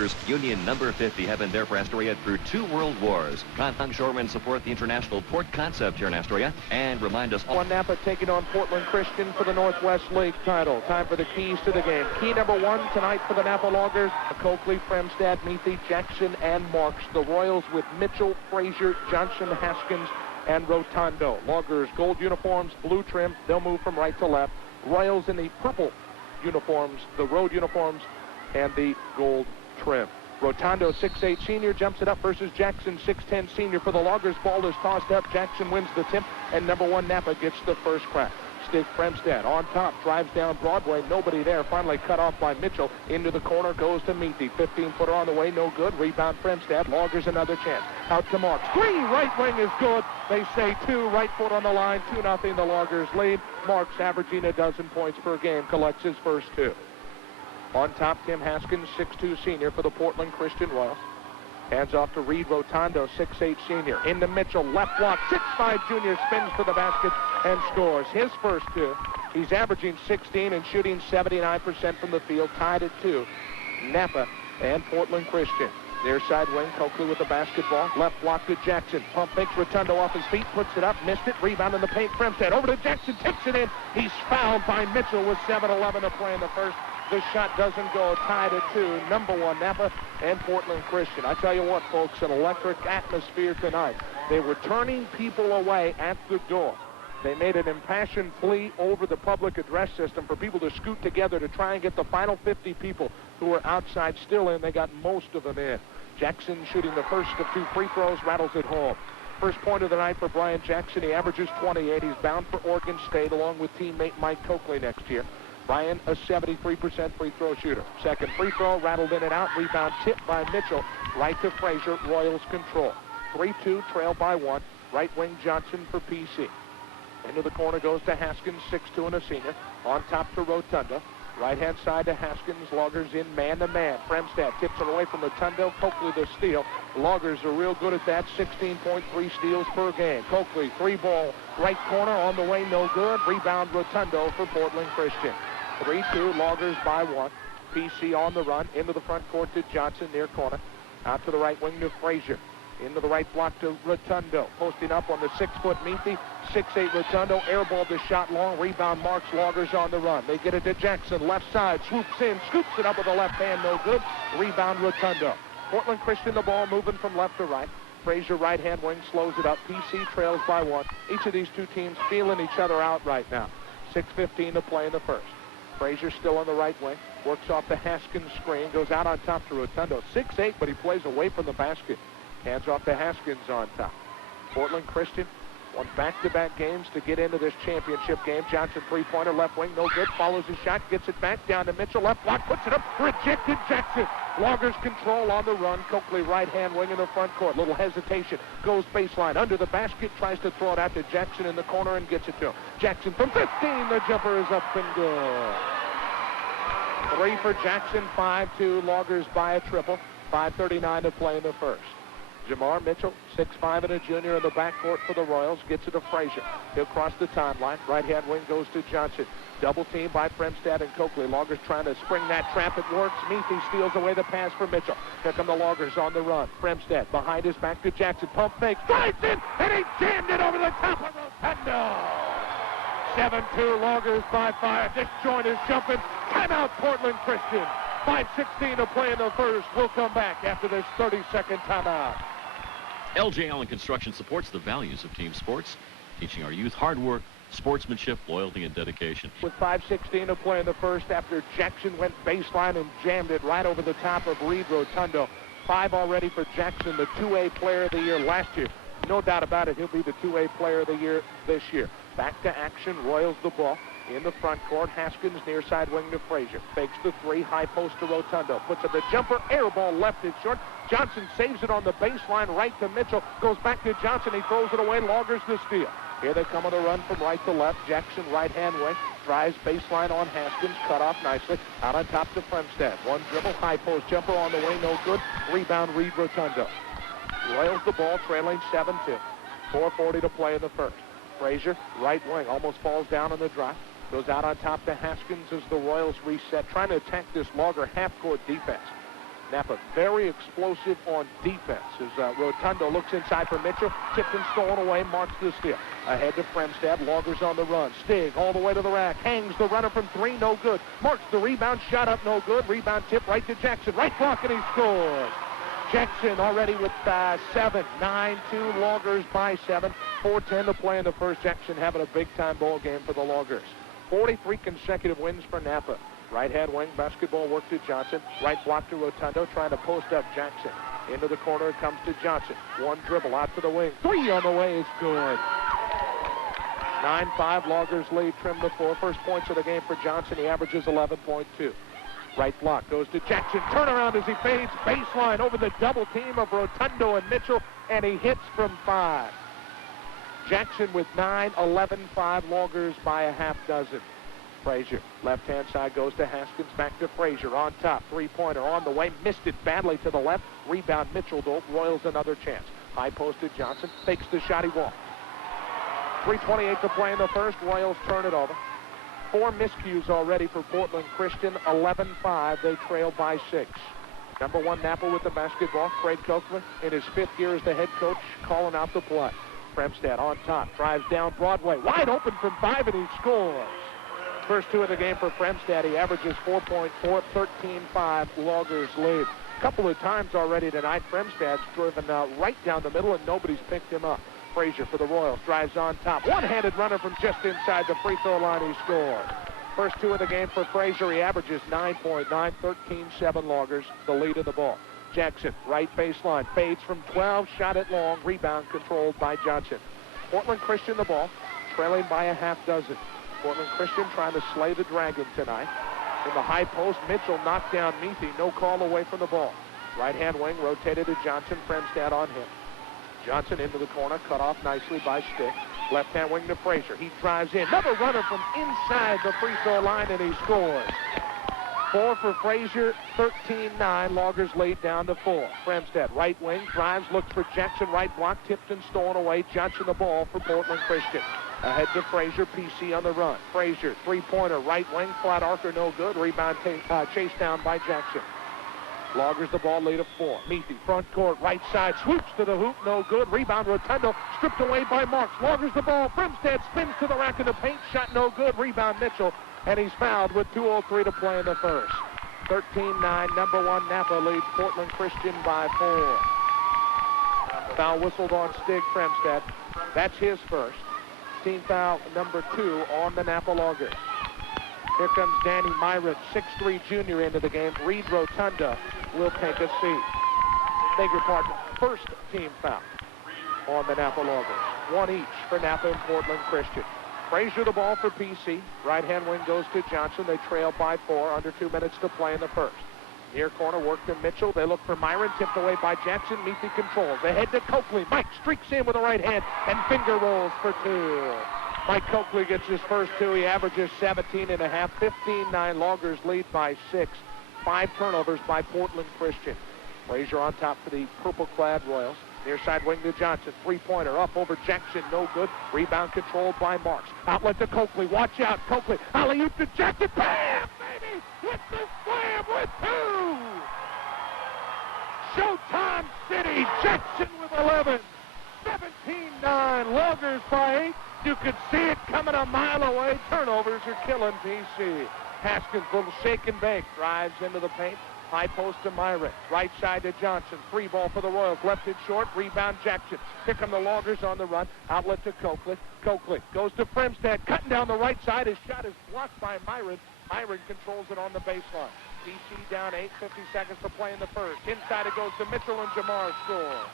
Loggers Union number 50 have been there for Astoria through 2 world wars. Longshoremen support the international port concept here in Astoria and remind us all. Knappa taking on Portland Christian for the Northwest League title. Time for the keys to the game. Key number 1 tonight for the Knappa Loggers: Coakley, Fremstad, Meathy, Jackson, and Marks. The Royals with Mitchell, Frazier, Johnson, Haskins, and Rotundo. Loggers gold uniforms, blue trim. They'll move from right to left. Royals in the purple uniforms, the road uniforms, and the gold trim. Rotundo, 6'8" senior, jumps it up versus Jackson, 6'10" senior. For the Loggers, ball is tossed up. Jackson wins the tip, and number 1 Knappa gets the first crack. Stick Fremstad on top, drives down Broadway, nobody there, finally cut off by Mitchell. Into the corner goes to Meathy, 15-footer on the way, no good. Rebound Fremstad, Loggers another chance. Out to Marks, 3, right wing is good. They say 2, right foot on the line, 2-0 the Loggers lead. Marks averaging a dozen points per game, collects his first 2. On top, Tim Haskins, 6'2" senior for the Portland Christian Royals. Hands off to Reed Rotundo, 6'8" senior. Into Mitchell, left block, 6'5" junior, spins to the basket and scores his first 2. He's averaging 16 and shooting 79% from the field, tied at 2. Knappa and Portland Christian. Near side wing, Coakley with the basketball. Left block to Jackson. Pump fakes Rotundo off his feet, puts it up, missed it. Rebound in the paint, Fremstad over to Jackson, takes it in. He's fouled by Mitchell with 7:11 to play in the first. The shot doesn't go, tied at 2. Number 1 Knappa and Portland Christian. I tell you what, folks, an electric atmosphere tonight. They were turning people away at the door. They made an impassioned plea over the public address system for people to scoot together to try and get the final 50 people who were outside still in. They got most of them in. Jackson shooting the first of 2 free throws, rattles it home. First point of the night for Brian Jackson. He averages 28. He's bound for Oregon State along with teammate Mike Coakley next year. Brian, a 73% free throw shooter. Second free throw, rattled in and out. Rebound tipped by Mitchell. Right to Frazier. Royals control. 3-2, trail by 1. Right wing Johnson for PC. Into the corner goes to Haskins, 6'2" and a senior. On top to Rotundo. Right-hand side to Haskins. Loggers in man-to-man. Fremstad tips it away from Rotundo. Coakley the steal. Loggers are real good at that. 16.3 steals per game. Coakley, 3-ball, right corner on the way, no good. Rebound Rotundo for Portland Christian. 3-2, Loggers by 1. PC on the run. Into the front court to Johnson, near corner. Out to the right wing to Frazier. Into the right block to Rotundo. Posting up on the 6-foot Meathy. 6'8" Rotundo. Airballed the shot long. Rebound Marks. Loggers on the run. They get it to Jackson. Left side. Swoops in. Scoops it up with the left hand. No good. Rebound Rotundo. Portland Christian the ball moving from left to right. Frazier right hand wing slows it up. PC trails by 1. Each of these 2 teams feeling each other out right now. 6:15 to play in the first. Frazier still on the right wing. Works off the Haskins screen. Goes out on top to Rotundo. 6'8", but he plays away from the basket. Hands off to Haskins on top. Portland Christian won back-to-back games to get into this championship game. Johnson three-pointer, left wing, no good. Follows his shot, gets it back down to Mitchell. Left block, puts it up, rejected Jackson. Loggers control on the run. Coakley right-hand wing in the front court. Little hesitation. Goes baseline under the basket. Tries to throw it out to Jackson in the corner and gets it to him. Jackson from 15. The jumper is up and good. 3 for Jackson, 5-2. Loggers by a triple. 5:39 to play in the first. Jamar Mitchell, 6'5" and a junior in the backcourt for the Royals. Gets it to Frazier. He'll cross the timeline. Right-hand wing goes to Johnson. Double team by Fremstad and Coakley. Loggers trying to spring that trap. It works. Meathy steals away the pass for Mitchell. Here come the Loggers on the run. Fremstad behind his back to Jackson. Pump fakes. Drives in, and he jammed it over the top of Rotundo. 7-2 Loggers by 5. This joint is jumping. Timeout Portland Christian. 5:16 to play in the first. We'll come back after this 30-second timeout. LJ Allen Construction supports the values of team sports, teaching our youth hard work, sportsmanship, loyalty, and dedication. With 5:16 to play in the first after Jackson went baseline and jammed it right over the top of Reed Rotundo. 5 already for Jackson, the 2A player of the year last year. No doubt about it, he'll be the 2A player of the year this year. Back to action, Royals the ball. In the front court, Haskins near side wing to Frazier. Fakes the 3, high post to Rotundo. Puts up the jumper, air ball left it short. Johnson saves it on the baseline right to Mitchell. Goes back to Johnson, he throws it away, Loggers the steal. Here they come on the run from right to left. Jackson right hand wing. Drives baseline on Haskins, cut off nicely. Out on top to Fremstad. One dribble, high post jumper on the way, no good. Rebound Reed Rotundo. Royals the ball, trailing 7-2. 4:40 to play in the first. Frazier, right wing, almost falls down on the drive. Goes out on top to Haskins as the Royals reset, trying to attack this Logger half-court defense. Knappa very explosive on defense as Rotundo looks inside for Mitchell. Tipped and stolen away, marks the steal. Ahead to Fremstad, Loggers on the run. Stig all the way to the rack, hangs the runner from three, no good. Marks the rebound, shot up, no good. Rebound tip right to Jackson, right block, and he scores. Jackson already with 7, 9-2, Loggers by 7. 4:10 to play in the first. Jackson having a big-time ball game for the Loggers. 43 consecutive wins for Knappa. Right-hand wing, basketball work to Johnson. Right block to Rotundo, trying to post up Jackson. Into the corner it comes to Johnson. One dribble out to the wing. 3 on the way is good. 9-5, Loggers lead, trim the 4. First points of the game for Johnson. He averages 11.2. Right block goes to Jackson. Turnaround as he fades. Baseline over the double team of Rotundo and Mitchell, and he hits from 5. Jackson with 9, 11-5, Loggers by a half dozen. Frazier, left-hand side goes to Haskins, back to Frazier on top. Three-pointer on the way, missed it badly to the left. Rebound Mitchell, though. Royals another chance. High post to Johnson, fakes the shot, he walks. 3:28 to play in the first. Royals turn it over. 4 miscues already for Portland Christian. 11-5, they trail by 6. Number 1 Knappa with the basketball. Craig Copeland in his 5th year as the head coach, calling out the play. Fremstad on top, drives down Broadway, wide open from 5, and he scores. First 2 of the game for Fremstad. He averages 4.4, 13-5, Loggers lead. A couple of times already tonight, Fremstad's driven right down the middle, and nobody's picked him up. Frazier for the Royals, drives on top. One-handed runner from just inside the free throw line, he scores. First 2 of the game for Frazier, he averages 9.9, 13-7 Loggers, the lead of the ball. Jackson, right baseline, fades from 12, shot it long, rebound controlled by Johnson. Portland Christian the ball, trailing by a half dozen. Portland Christian trying to slay the Dragon tonight. In the high post, Mitchell knocked down Meathy, no call away from the ball. Right-hand wing rotated to Johnson, Fremstad on him. Johnson into the corner, cut off nicely by Stick. Left-hand wing to Frazier. He drives in. Another runner from inside the free throw line, and he scores. 4 for Frazier, 13-9. Loggers lead down to 4. Fremstad, right wing, drives, looks for Jackson, right block, tipped and stolen away. Johnson the ball for Portland Christian. Ahead to Frazier, PC on the run. Frazier, three-pointer, right wing, flat arcer, no good. Rebound chased down by Jackson. Loggers the ball, lead of 4. Meathy, front court, right side, swoops to the hoop, no good. Rebound, Rotundo, stripped away by Marks. Loggers the ball, Fremstad spins to the rack in the paint, shot no good. Rebound Mitchell, and he's fouled with 2:03 to play in the first. 13-9, number 1 Knappa leads Portland Christian by 4. Foul whistled on Stig Fremstad. That's his first. Team foul number 2 on the Knappa Loggers. Here comes Danny Myron, 6'3" junior into the game. Reed Rotunda will take a seat. Beg your pardon, first team foul on the Knappa Loggers. 1 each for Knappa and Portland Christian. Frazier the ball for PC. Right-hand wing goes to Johnson. They trail by 4, under 2 minutes to play in the first. Near corner work to Mitchell. They look for Myron, tipped away by Jackson. Meathy controls. Ahead to Coakley. Mike streaks in with the right hand and finger rolls for 2. Mike Coakley gets his first 2. He averages 17.5, 15-9. Loggers lead by 6. 5 turnovers by Portland Christian. Frazier on top for the purple-clad Royals. Near side wing to Johnson. Three-pointer up over Jackson. No good. Rebound controlled by Marks. Outlet to Coakley. Watch out. Coakley. Alley-oop to Jackson. Bam! Baby! Hit the slam with 2! Showtime City. Jackson with 11. 17-9. Loggers by 8. You could see it coming a mile away. Turnovers are killing PC. Haskins, little shake and bake. Drives into the paint. High post to Myron. Right side to Johnson. 3 ball for the Royals. Left it short. Rebound Jackson. Here come the Loggers on the run. Outlet to Coakley. Coakley goes to Fremstad. Cutting down the right side. His shot is blocked by Myron. Myron controls it on the baseline. DC down 8. 50 seconds to play in the first. Inside it goes to Mitchell, and Jamar scores.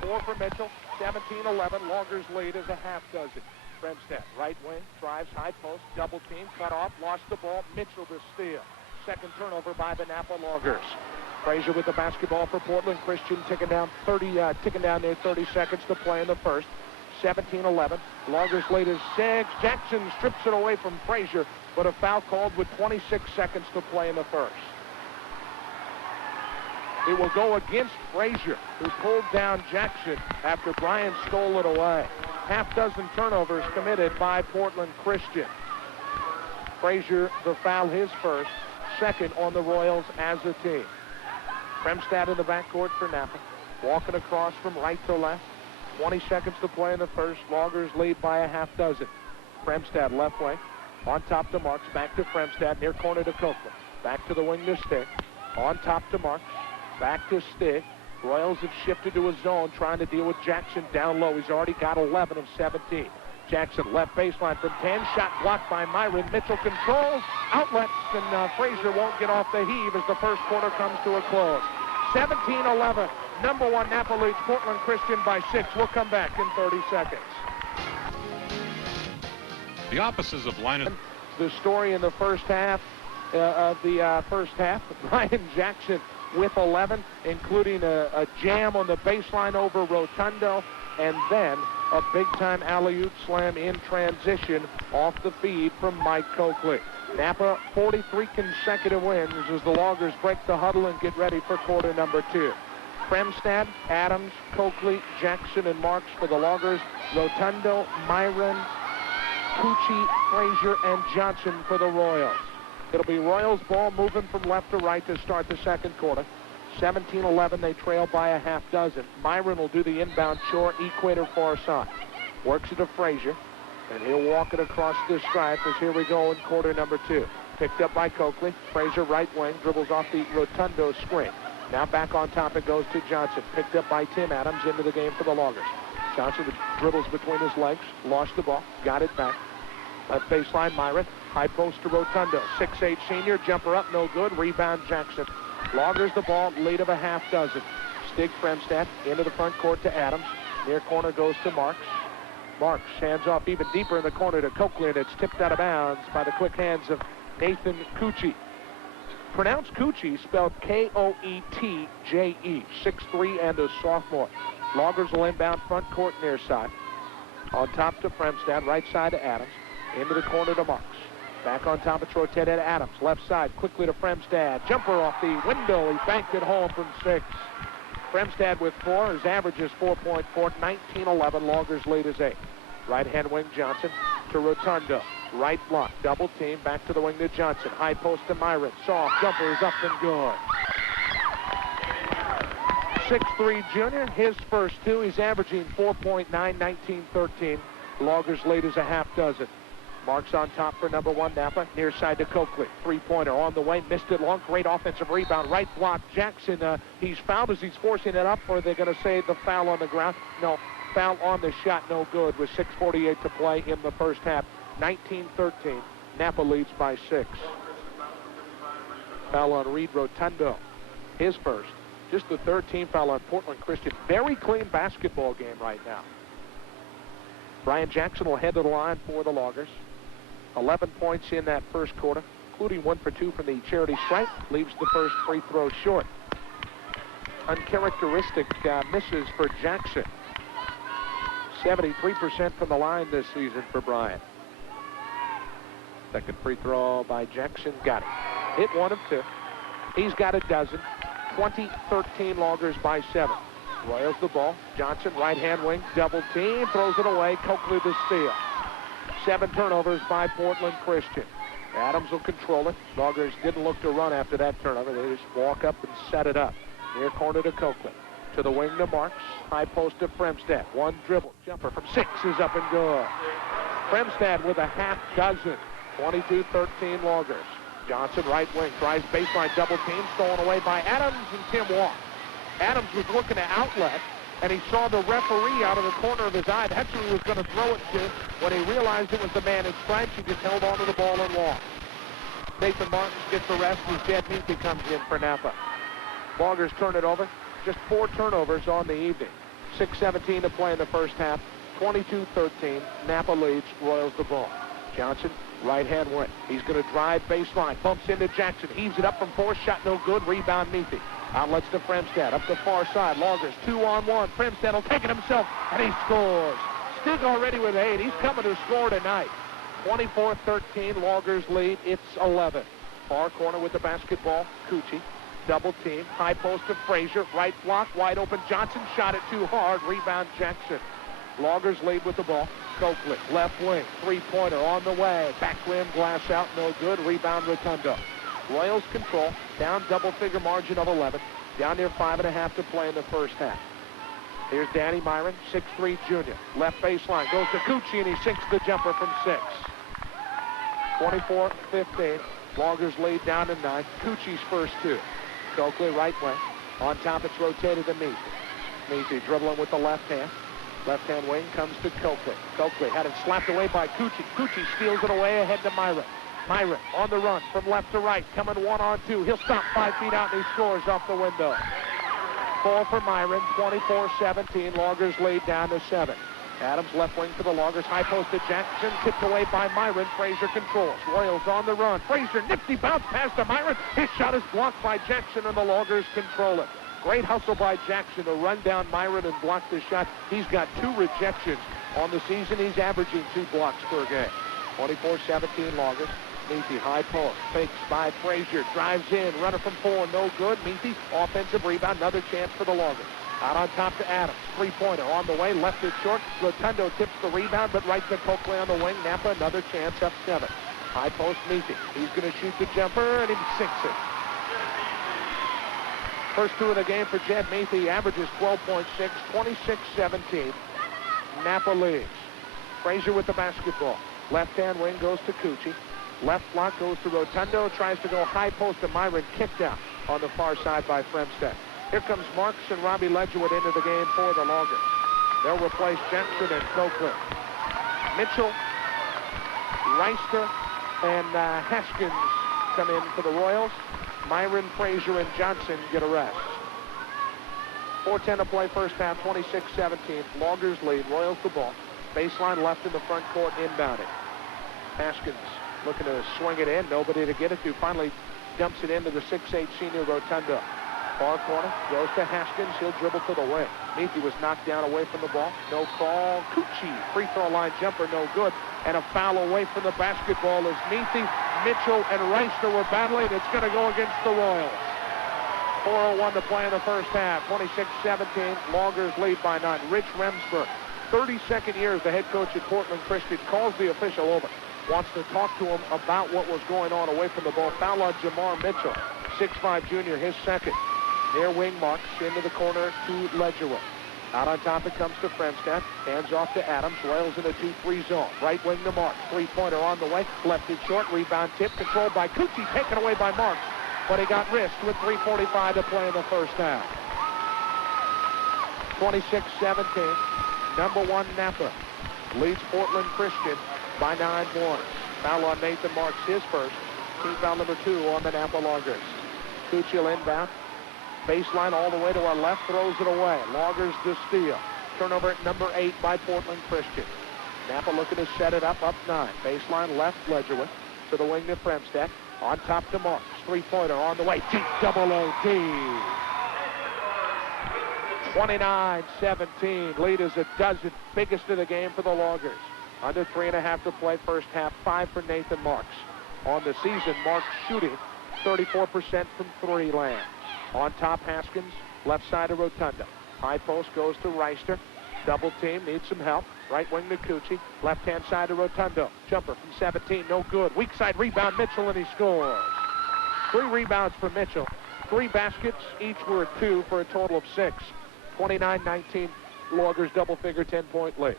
4 for Mitchell. 17-11. Loggers lead as a half dozen. Fremstad, right wing, drives high post, double team, cut off, lost the ball. Mitchell to steal. Second turnover by the Knappa Loggers. Frazier with the basketball for Portland Christian, ticking down near 30 seconds to play in the first. 17-11. Loggers lead is 6. Jackson strips it away from Frazier, but a foul called with 26 seconds to play in the first. It will go against Frazier, who pulled down Jackson after Bryan stole it away. Half dozen turnovers committed by Portland Christian. Frazier, the foul, his first. second on the Royals as a team. Fremstad in the backcourt for Knappa. Walking across from right to left. 20 seconds to play in the first. Loggers lead by a half dozen. Fremstad left wing. On top to Marks. Back to Fremstad. Near corner to Copeland. Back to the wing to Stick. On top to Marks. Back to Stick. Royals have shifted to a zone, trying to deal with Jackson down low. He's already got 11 of 17. Jackson left baseline from 10. Shot blocked by Myron. Mitchell controls. Outlets, and Frazier won't get off the heave as the first quarter comes to a close. 17-11. Number one, Knappa leads Portland Christian by 6. We'll come back in 30 seconds. The opposites of Linus. The story in the first half Brian Jackson with 11, including a jam on the baseline over Rotundo, and then a big-time alley-oop slam in transition off the feed from Mike Coakley. Knappa 43 consecutive wins as the Loggers break the huddle and get ready for quarter number 2. Fremstad, Adams, Coakley, Jackson, and Marks for the Loggers. Rotundo, Myron, Cucci, Frazier, and Johnson for the Royals. It'll be Royals ball moving from left to right to start the second quarter. 17-11, they trail by a half dozen. Myron will do the inbound short, equator far side. Works it to Frazier, and he'll walk it across the stripe as here we go in quarter number 2. Picked up by Coakley. Frazier right wing, dribbles off the Rotundo screen. Now back on top it goes to Johnson. Picked up by Tim Adams into the game for the Loggers. Johnson dribbles between his legs, lost the ball, got it back. Left baseline, Myron. High post to Rotundo. 6'8 senior, jumper up, no good. Rebound Jackson. Loggers the ball, lead of a half dozen. Stig Fremstad into the front court to Adams. Near corner goes to Marks. Marks hands off even deeper in the corner to Coakley, and it's tipped out of bounds by the quick hands of Nathan Cucci. Pronounced Cucci, spelled Koetje, 6'3 and a sophomore. Loggers will inbound front court near side. On top to Fremstad, right side to Adams. Into the corner to Marks. Back on top, it's rotated to Adams. Left side, quickly to Fremstad. Jumper off the window. He banked it home from 6. Fremstad with 4. His average is 4.4. 19-11. Loggers lead is 8. Right-hand wing Johnson to Rotundo. Right block. Double team. Back to the wing to Johnson. High post to Myron. Soft. Jumper is up and good. 6'3 junior. His first 2. He's averaging 4.9. 19-13. Loggers lead is a half dozen. Marks on top for number 1, Knappa. Near side to Coakley. Three-pointer on the way. Missed it long. Great offensive rebound. Right block. Jackson, he's fouled as he's forcing it up, or they're going to say the foul on the ground. No, foul on the shot. No good with 6:48 to play in the first half. 19-13. Knappa leads by 6. Foul on Reed Rotundo. His first. Just the third team foul on Portland Christian. Very clean basketball game right now. Brian Jackson will head to the line for the Loggers. 11 points in that first quarter, including 1 for 2 from the charity stripe. Leaves the first free throw short. Uncharacteristic misses for Jackson. 73% from the line this season for Brian. Second free throw by Jackson. Got it. Hit 1 of 2. He's got a dozen. 20-13 Loggers by 7. Royals the ball. Johnson, right-hand wing, double team, throws it away. Coakley the steal. 7 turnovers by Portland Christian. Adams will control it. Loggers didn't look to run after that turnover. They just walk up and set it up. Near corner to Coakley. To the wing to Marks. High post to Fremstad. 1 dribble. Jumper from 6 is up and good. Fremstad with a half dozen. 22-13 Loggers. Johnson, right wing, tries baseline double team, stolen away by Adams, and Tim walks. Adams was looking to outlet, and he saw the referee out of the corner of his eye. That's who he was going to throw it to. When he realized it was the man in stripes, he just held onto the ball and walked. Nathan Martin gets the rest as Jed Meekley comes in for Knappa. Loggers turn it over. Just 4 turnovers on the evening. 6:17 to play in the first half. 22-13. Knappa leads. Royals the ball. Johnson, right-hand wing. He's going to drive baseline. Bumps into Jackson. Heaves it up from 4. Shot no good. Rebound Meekley. Outlets to Fremstad. Up the far side. Loggers 2-on-1. Fremstad will take it himself, and he scores. Stig already with 8. He's coming to score tonight. 24-13. Loggers lead. It's 11. Far corner with the basketball. Cucci. Double team. High post to Frazier. Right block. Wide open. Johnson shot it too hard. Rebound Jackson. Loggers lead with the ball. Coakley. Left wing. Three-pointer on the way. Back rim. Glass out. No good. Rebound Rotundo. Royals control. Down double-figure margin of 11. Down near 5.5 to play in the first half. Here's Danny Myron, 6'3" junior. Left baseline. Goes to Cucci, and he sinks the jumper from 6. 24-15. Loggers lead down to 9. Cucci's first 2. Coakley right wing. On top, it's rotated to Meese. Meese dribbling with the left hand. Left-hand wing comes to Coakley. Coakley had it slapped away by Cucci. Cucci steals it away ahead to Myron. Myron on the run from left to right, coming 1-on-2. He'll stop 5 feet out, and he scores off the window. 4 for Myron, 24-17. Loggers lead down to 7. Adams left wing for the Loggers. High post to Jackson, tipped away by Myron. Frazier controls. Royals on the run. Frazier, nifty bounce pass to Myron. His shot is blocked by Jackson, and the Loggers control it. Great hustle by Jackson to run down Myron and block the shot. He's got 2 rejections on the season. He's averaging 2 blocks per game. 24-17 Loggers. Meese high post, fakes by Frazier, drives in, runner from 4, no good. Meese, offensive rebound, another chance for the Loggers. Out on top to Adams, 3-pointer on the way, left it short. Rotundo tips the rebound, but right to Coakley on the wing. Knappa, another chance, up 7. High post Meese, he's going to shoot the jumper, and he sinks it. First 2 of the game for Jed Meese, averages 12.6, 26-17. Knappa leads. Frazier with the basketball. Left-hand wing goes to Cucci. Left block goes to Rotundo, tries to go high post to Myron, kicked out on the far side by Fremstad. Here comes Marks and Robbie Ledgerwood into the game for the Loggers. They'll replace Jackson and Coakley. Mitchell, Reister, and Haskins come in for the Royals. Myron, Frazier, and Johnson get a rest. 4:10 to play first half, 26-17. Loggers lead. Royals the ball. Baseline left in the front court, inbounding. Haskins looking to swing it in. Nobody to get it to. Finally dumps it into the 6'8" senior Rotundo. Far corner goes to Haskins. He'll dribble to the wing. Meese was knocked down away from the ball. No call. Cucci, free throw line jumper, no good. And a foul away from the basketball as Meese, Mitchell, and Reister were battling. It's going to go against the Royals. 4:01 to play in the first half. 26-17. Loggers lead by 9. Rich Remsburg, 32nd year as the head coach at Portland Christian, calls the official over. Wants to talk to him about what was going on away from the ball. Foul on Jamar Mitchell, 6'5" junior, his second. Near wing Marks into the corner to Ledgerwood. Out on top it comes to Fremstad. Hands off to Adams. Royals in a 2-3 zone. Right wing to Marks. 3-pointer on the way. Left it short. Rebound tip. Controlled by Cucci. Taken away by Marks. But he got wrist with 3:45 to play in the first half. 26-17. Number 1 Knappa leads Portland Christian by 9 points. Foul on Nathan Marks, his first. Team foul number 2 on the Knappa Loggers. Cucci will inbound. Baseline all the way to our left, throws it away. Loggers the steal. Turnover at number 8 by Portland Christian. Knappa looking to set it up 9. Baseline left, Ledgerwood to the wing to Fremstad. On top to Marks. 3-pointer on the way. Deep double OT. 29-17. Lead is a dozen. Biggest of the game for the Loggers. Under 3.5 to play first half. 5 for Nathan Marks. On the season, Marks shooting 34% from 3 land. On top, Haskins, left side of Rotundo. High post goes to Reister. Double team, needs some help. Right wing to Cucci. Left-hand side to Rotundo. Jumper from 17, no good. Weak side rebound, Mitchell, and he scores. 3 rebounds for Mitchell. 3 baskets, each were 2 for a total of 6. 29-19, Loggers double-figure 10-point lead.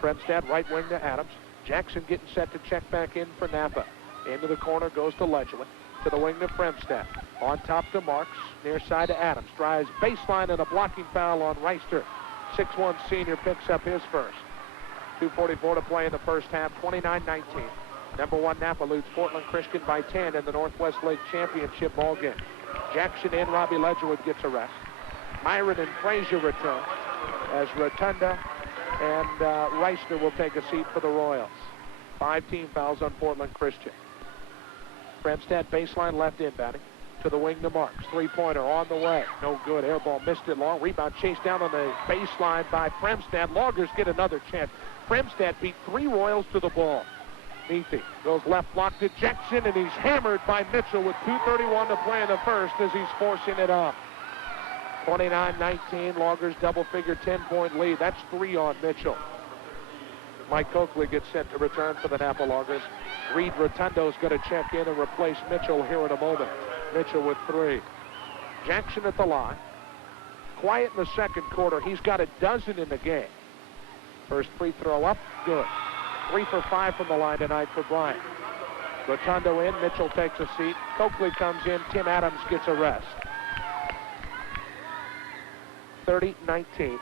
Fremstad, right wing to Adams. Jackson getting set to check back in for Knappa. Into the corner goes to Ledgerwood. To the wing to Fremstad. On top to Marks. Near side to Adams. Drives baseline and a blocking foul on Reister. 6'1" senior picks up his first. 2:44 to play in the first half. 29-19. Number 1 Knappa leads Portland Christian by 10 in the Northwest League Championship ball game. Jackson and Robbie Ledgerwood gets a rest. Myron and Frazier return as Rotunda and Reister will take a seat for the Royals. 5 team fouls on Portland Christian. Fremstad baseline left inbounding to the wing to Marks. 3-pointer on the way. No good. Air ball missed it long. Rebound chased down on the baseline by Fremstad. Loggers get another chance. Fremstad beat 3 Royals to the ball. Meese goes left block to Jackson, and he's hammered by Mitchell with 2:31 to play in the first as he's forcing it up. 29-19. Loggers double-figure 10-point lead. That's 3 on Mitchell. Mike Coakley gets set to return for the Knappa Loggers. Reed Rotundo's going to check in and replace Mitchell here in a moment. Mitchell with 3. Jackson at the line. Quiet in the second quarter. He's got a dozen in the game. First free throw up, good. 3 for 5 from the line tonight for Bryant. Rotundo in, Mitchell takes a seat. Coakley comes in, Tim Adams gets a rest. 30-19.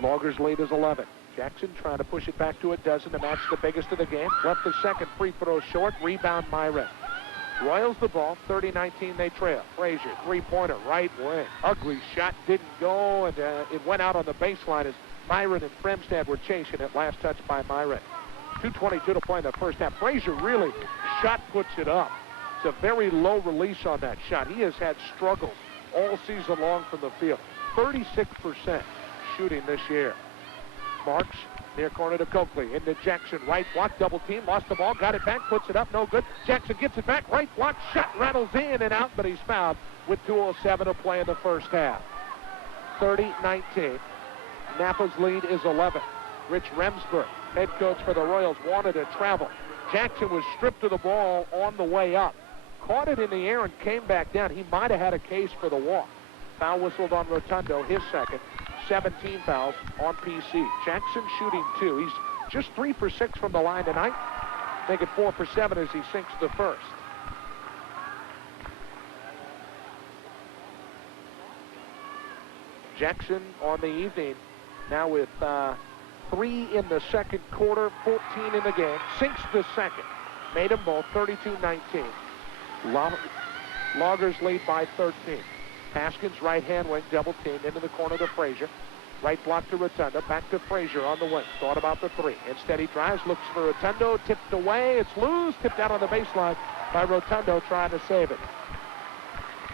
Loggers lead is 11. Jackson trying to push it back to a dozen to match the biggest of the game. Left the second free throw short. Rebound Myron. Royals the ball. 30-19 they trail. Frazier, three-pointer, right wing. Ugly shot, didn't go, and it went out on the baseline as Myron and Fremstad were chasing it. Last touch by Myron. 2:22 to play in the first half. Frazier really shot puts it up. It's a very low release on that shot. He has had struggles all season long from the field. 36% shooting this year. Marks, near corner to Coakley, into Jackson, right block, double team, lost the ball, got it back, puts it up, no good. Jackson gets it back, right block, shot rattles in and out, but he's fouled with 2:07 to play in the first half. 30-19. Knappa's lead is 11. Rich Remsburg, head coach for the Royals, wanted to travel. Jackson was stripped of the ball on the way up. Caught it in the air and came back down. He might have had a case for the walk. Foul whistled on Rotundo, his second. 17 fouls on PC. Jackson shooting 2. He's just 3 for 6 from the line tonight. Making 4 for 7 as he sinks the first. Jackson on the evening now with 3 in the second quarter, 14 in the game. Sinks the second. Made them both 32-19. Loggers lead by 13. Haskins, right-hand wing, double team into the corner to Frazier. Right block to Rotundo, back to Frazier on the wing. Thought about the 3. Instead he drives, looks for Rotundo, tipped away. It's loose, tipped out on the baseline by Rotundo trying to save it.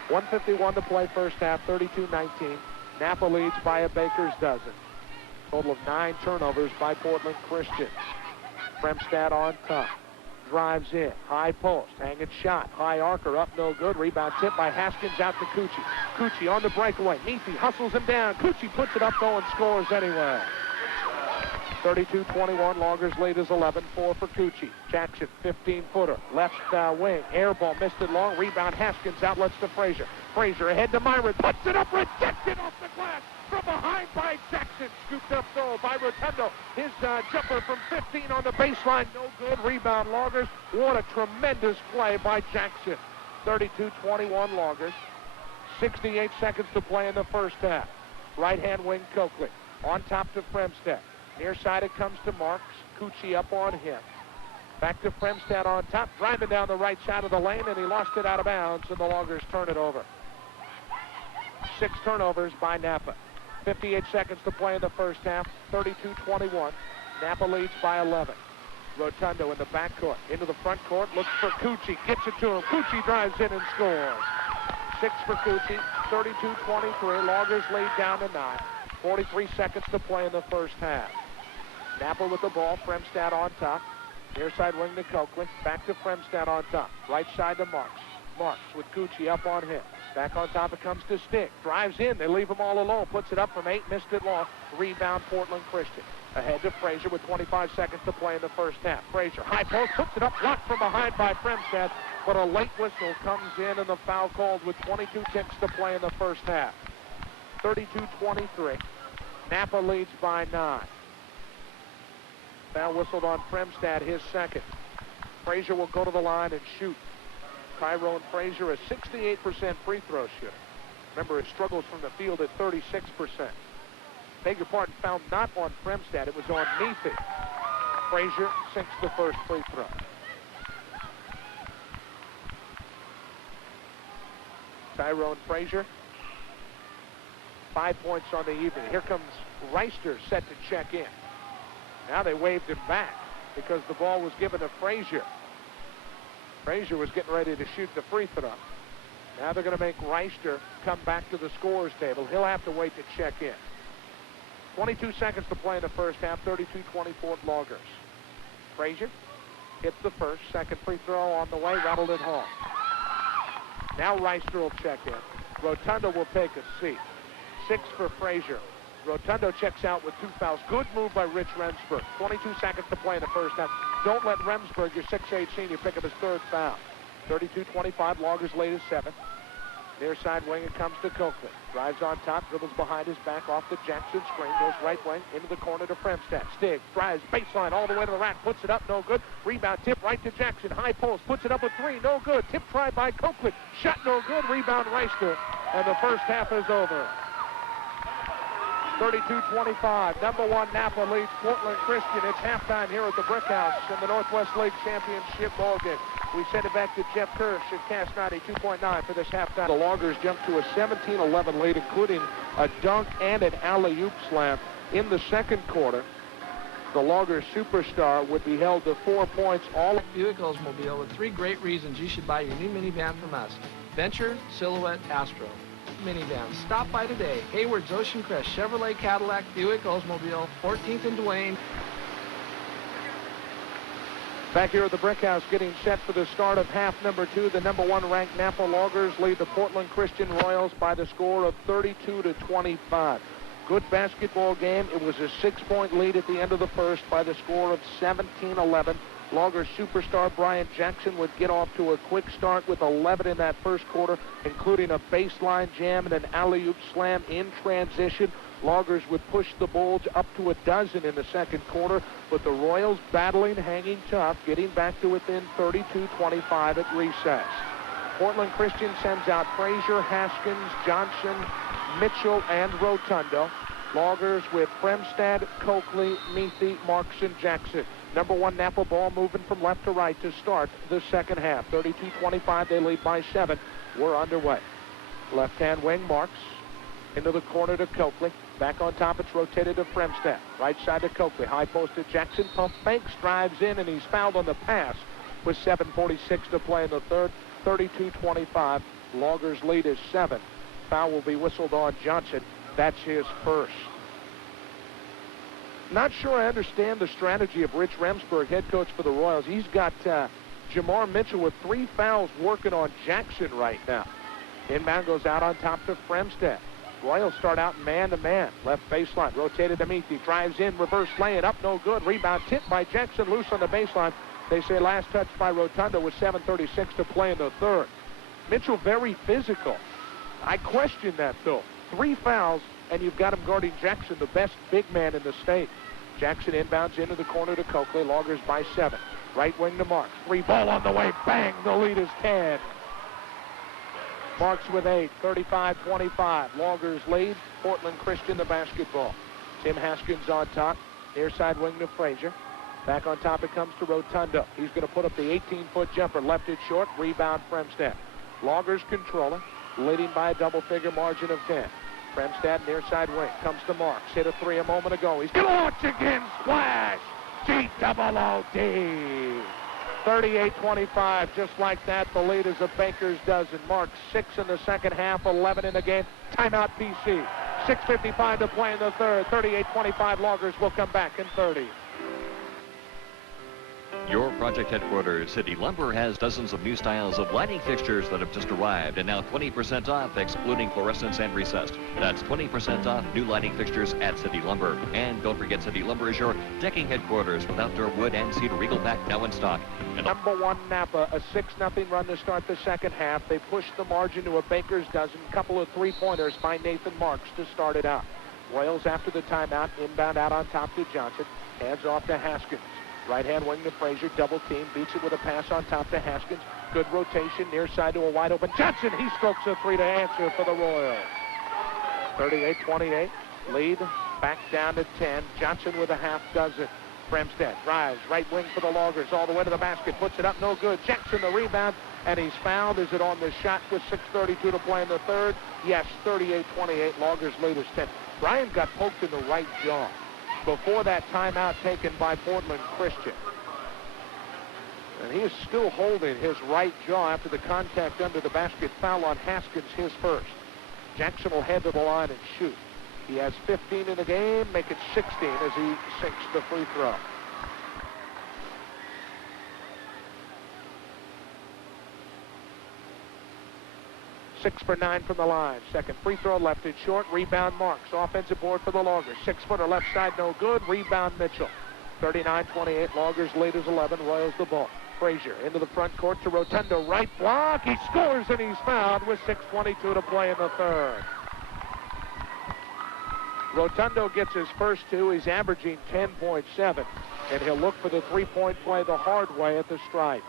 1:51 to play first half, 32-19. Knappa leads by a baker's dozen. Total of 9 turnovers by Portland Christian. Fremstad on top. Drives in, high post, hanging shot, high arcer, up no good. Rebound tip by Haskins out to Cucci. Cucci on the breakaway. Neefe hustles him down. Cucci puts it up though and scores anyway. 32-21, Loggers lead is 11, 4 for Cucci. Jackson, 15-footer, left wing, air ball, missed it long. Rebound, Haskins, outlets to Frazier. Frazier ahead to Myron, puts it up, rejected off the glass. From behind by Jackson, scooped up though by Rotundo. His jumper from 15 on the baseline, no good. Rebound Loggers. What a tremendous play by Jackson. 32-21 Loggers. 68 seconds to play in the first half. Right-hand wing Coakley. On top to Fremstad. Near side it comes to Marks. Cucci up on him. Back to Fremstad on top. Driving down the right side of the lane, and he lost it out of bounds, and the Loggers turn it over. 6 turnovers by Knappa. 58 seconds to play in the first half, 32-21. Knappa leads by 11. Rotundo in the backcourt, into the front court, looks for Cucci, gets it to him. Cucci drives in and scores. 6 for Cucci, 32-23. Loggers lead down to 9. 43 seconds to play in the first half. Knappa with the ball, Fremstad on top. Near side wing to Coakley, back to Fremstad on top. Right side to Marks. Marks with Cucci up on him. Back on top it comes to Stick. Drives in. They leave him all alone. Puts it up from 8. Missed it long. Rebound Portland Christian. Ahead to Frazier with 25 seconds to play in the first half. Frazier, high post, puts it up. Blocked from behind by Fremstad. But a late whistle comes in and the foul called with 22 ticks to play in the first half. 32-23. Knappa leads by 9. Foul whistled on Fremstad, his second. Frazier will go to the line and shoot. Tyrone Frazier, a 68% free throw shooter. Remember, his struggles from the field at 36%. Beg your pardon, foul not on Fremstad. It was on Neefe. Frazier sinks the first free throw. Tyrone Frazier, 5 points on the evening. Here comes Reister set to check in. Now they waved him back because the ball was given to Frazier. Frazier was getting ready to shoot the free throw. Now they're going to make Reister come back to the scorer's table. He'll have to wait to check in. 22 seconds to play in the first half, 32-24 Loggers. Frazier hits the first, second free throw on the way, rattled it home. Now Reister will check in. Rotundo will take a seat. 6 for Frazier. Rotundo checks out with 2 fouls. Good move by Rich Remsburg. 22 seconds to play in the first half. Don't let Remsburg, your 6'8" senior, pick up his 3rd foul. 32-25, Loggers lead is 7. Near side wing, it comes to Coakley. Drives on top, dribbles behind his back off the Jackson screen. Goes right wing, into the corner to Fremstad. Stig, drives, baseline, all the way to the rack. Puts it up, no good. Rebound, tip right to Jackson. High post, puts it up a 3, no good. Tip tried by Coakley. Shot no good, rebound Reister. And the first half is over. 32-25. Number 1 Knappa leads Portland Christian. It's halftime here at the Brick House in the Northwest League Championship ballgame. We send it back to Jeff Kirsch at Cass 92.9 for this halftime. The Loggers jump to a 17-11 lead, including a dunk and an alley-oop slam. In the second quarter, the Loggers superstar would be held to 4 points. All Buick Oldsmobile with 3 great reasons you should buy your new minivan from us. Venture, Silhouette, Astro. Minivan. Stop by today. Hayward's Ocean Crest Chevrolet Cadillac Buick Oldsmobile, 14th and Duane. Back here at the Brick House, getting set for the start of half number 2. The number 1 ranked Knappa Loggers lead the Portland Christian Royals by the score of 32-25. Good basketball game. It was a 6-point lead at the end of the first by the score of 17-11. Loggers superstar Brian Jackson would get off to a quick start with 11 in that first quarter, including a baseline jam and an alley-oop slam in transition. Loggers would push the Bulls up to a dozen in the second quarter, but the Royals battling, hanging tough, getting back to within 32-25 at recess. Portland Christian sends out Frazier, Haskins, Johnson, Mitchell, and Rotundo. Loggers with Fremstad, Coakley, Meathy, Marks, and Jackson. Number 1 Knappa ball moving from left to right to start the second half. 32-25, they lead by 7. We're underway. Left-hand wing, Marks. Into the corner to Coakley. Back on top, it's rotated to Fremstad. Right side to Coakley. High post to Jackson. Pump fakes, drives in, and he's fouled on the pass with 7:46 to play in the third. 32-25. Loggers lead is 7. Foul will be whistled on Johnson. That's his first. Not sure I understand the strategy of Rich Remsburg, head coach for the Royals. He's got Jamar Mitchell with 3 fouls working on Jackson right now. Inbound goes out on top to Fremstad. Royals start out man-to-man. Left baseline, rotated to Meathy. Drives in, reverse laying up, no good. Rebound tipped by Jackson, loose on the baseline. They say last touch by Rotundo with 7:36 to play in the third. Mitchell very physical. I question that, though. 3 fouls, and you've got him guarding Jackson, the best big man in the state. Jackson inbounds into the corner to Coakley. Loggers by 7. Right wing to Marks. 3 ball on the way. Bang! The lead is 10. Marks with 8. 35-25. Loggers lead. Portland Christian the basketball. Tim Haskins on top. Near side wing to Frazier. Back on top it comes to Rotundo. He's going to put up the 18-foot jumper. Left it short. Rebound Fremstad. Loggers controller. Leading by a double-figure margin of 10. Fremstad near side wing. Comes to Marks. Hit a 3 a moment ago. He's going to launch again. Splash! G-double-O-D. 38-25. Just like that, the lead is a baker's dozen. Marks 6 in the second half, 11 in the game. Timeout PC. 6:55 to play in the third. 38-25. Loggers will come back in 30. Your project headquarters, City Lumber, has dozens of new styles of lighting fixtures that have just arrived, and now 20% off, excluding fluorescents and recessed. That's 20% off new lighting fixtures at City Lumber. And don't forget, City Lumber is your decking headquarters with outdoor wood and cedar Eagle Pack now in stock. And number 1 Knappa, a 6-0 run to start the second half. They pushed the margin to a baker's dozen. Couple of 3-pointers by Nathan Marks to start it out. Royals after the timeout, inbound out on top to Johnson. Hands off to Haskins. Right-hand wing to Frazier, double team, beats it with a pass on top to Haskins. Good rotation, near side to a wide open Johnson. He strokes a 3 to answer for the Royals. 38-28, lead back down to 10. Johnson with a half dozen. Fremstad drives, right wing for the Loggers, all the way to the basket, puts it up, no good. Jackson the rebound, and he's fouled. Is it on the shot with 6:32 to play in the third? Yes, 38-28, Loggers lead is 10. Brian got poked in the right jaw before that timeout taken by Portland Christian. And he is still holding his right jaw after the contact under the basket. Foul on Haskins, his first. Jackson will head to the line and shoot. He has 15 in the game, make it 16 as he sinks the free throw. 6 for 9 from the line. Second free throw left it short. Rebound Marks. Offensive board for the Loggers. 6-footer left side no good. Rebound Mitchell. 39-28. Loggers lead is 11. Royals the ball. Frazier into the front court to Rotundo. Right block. He scores and he's fouled with 6:22 to play in the third. Rotundo gets his first two. He's averaging 10.7. And he'll look for the three-point play the hard way at the stripe.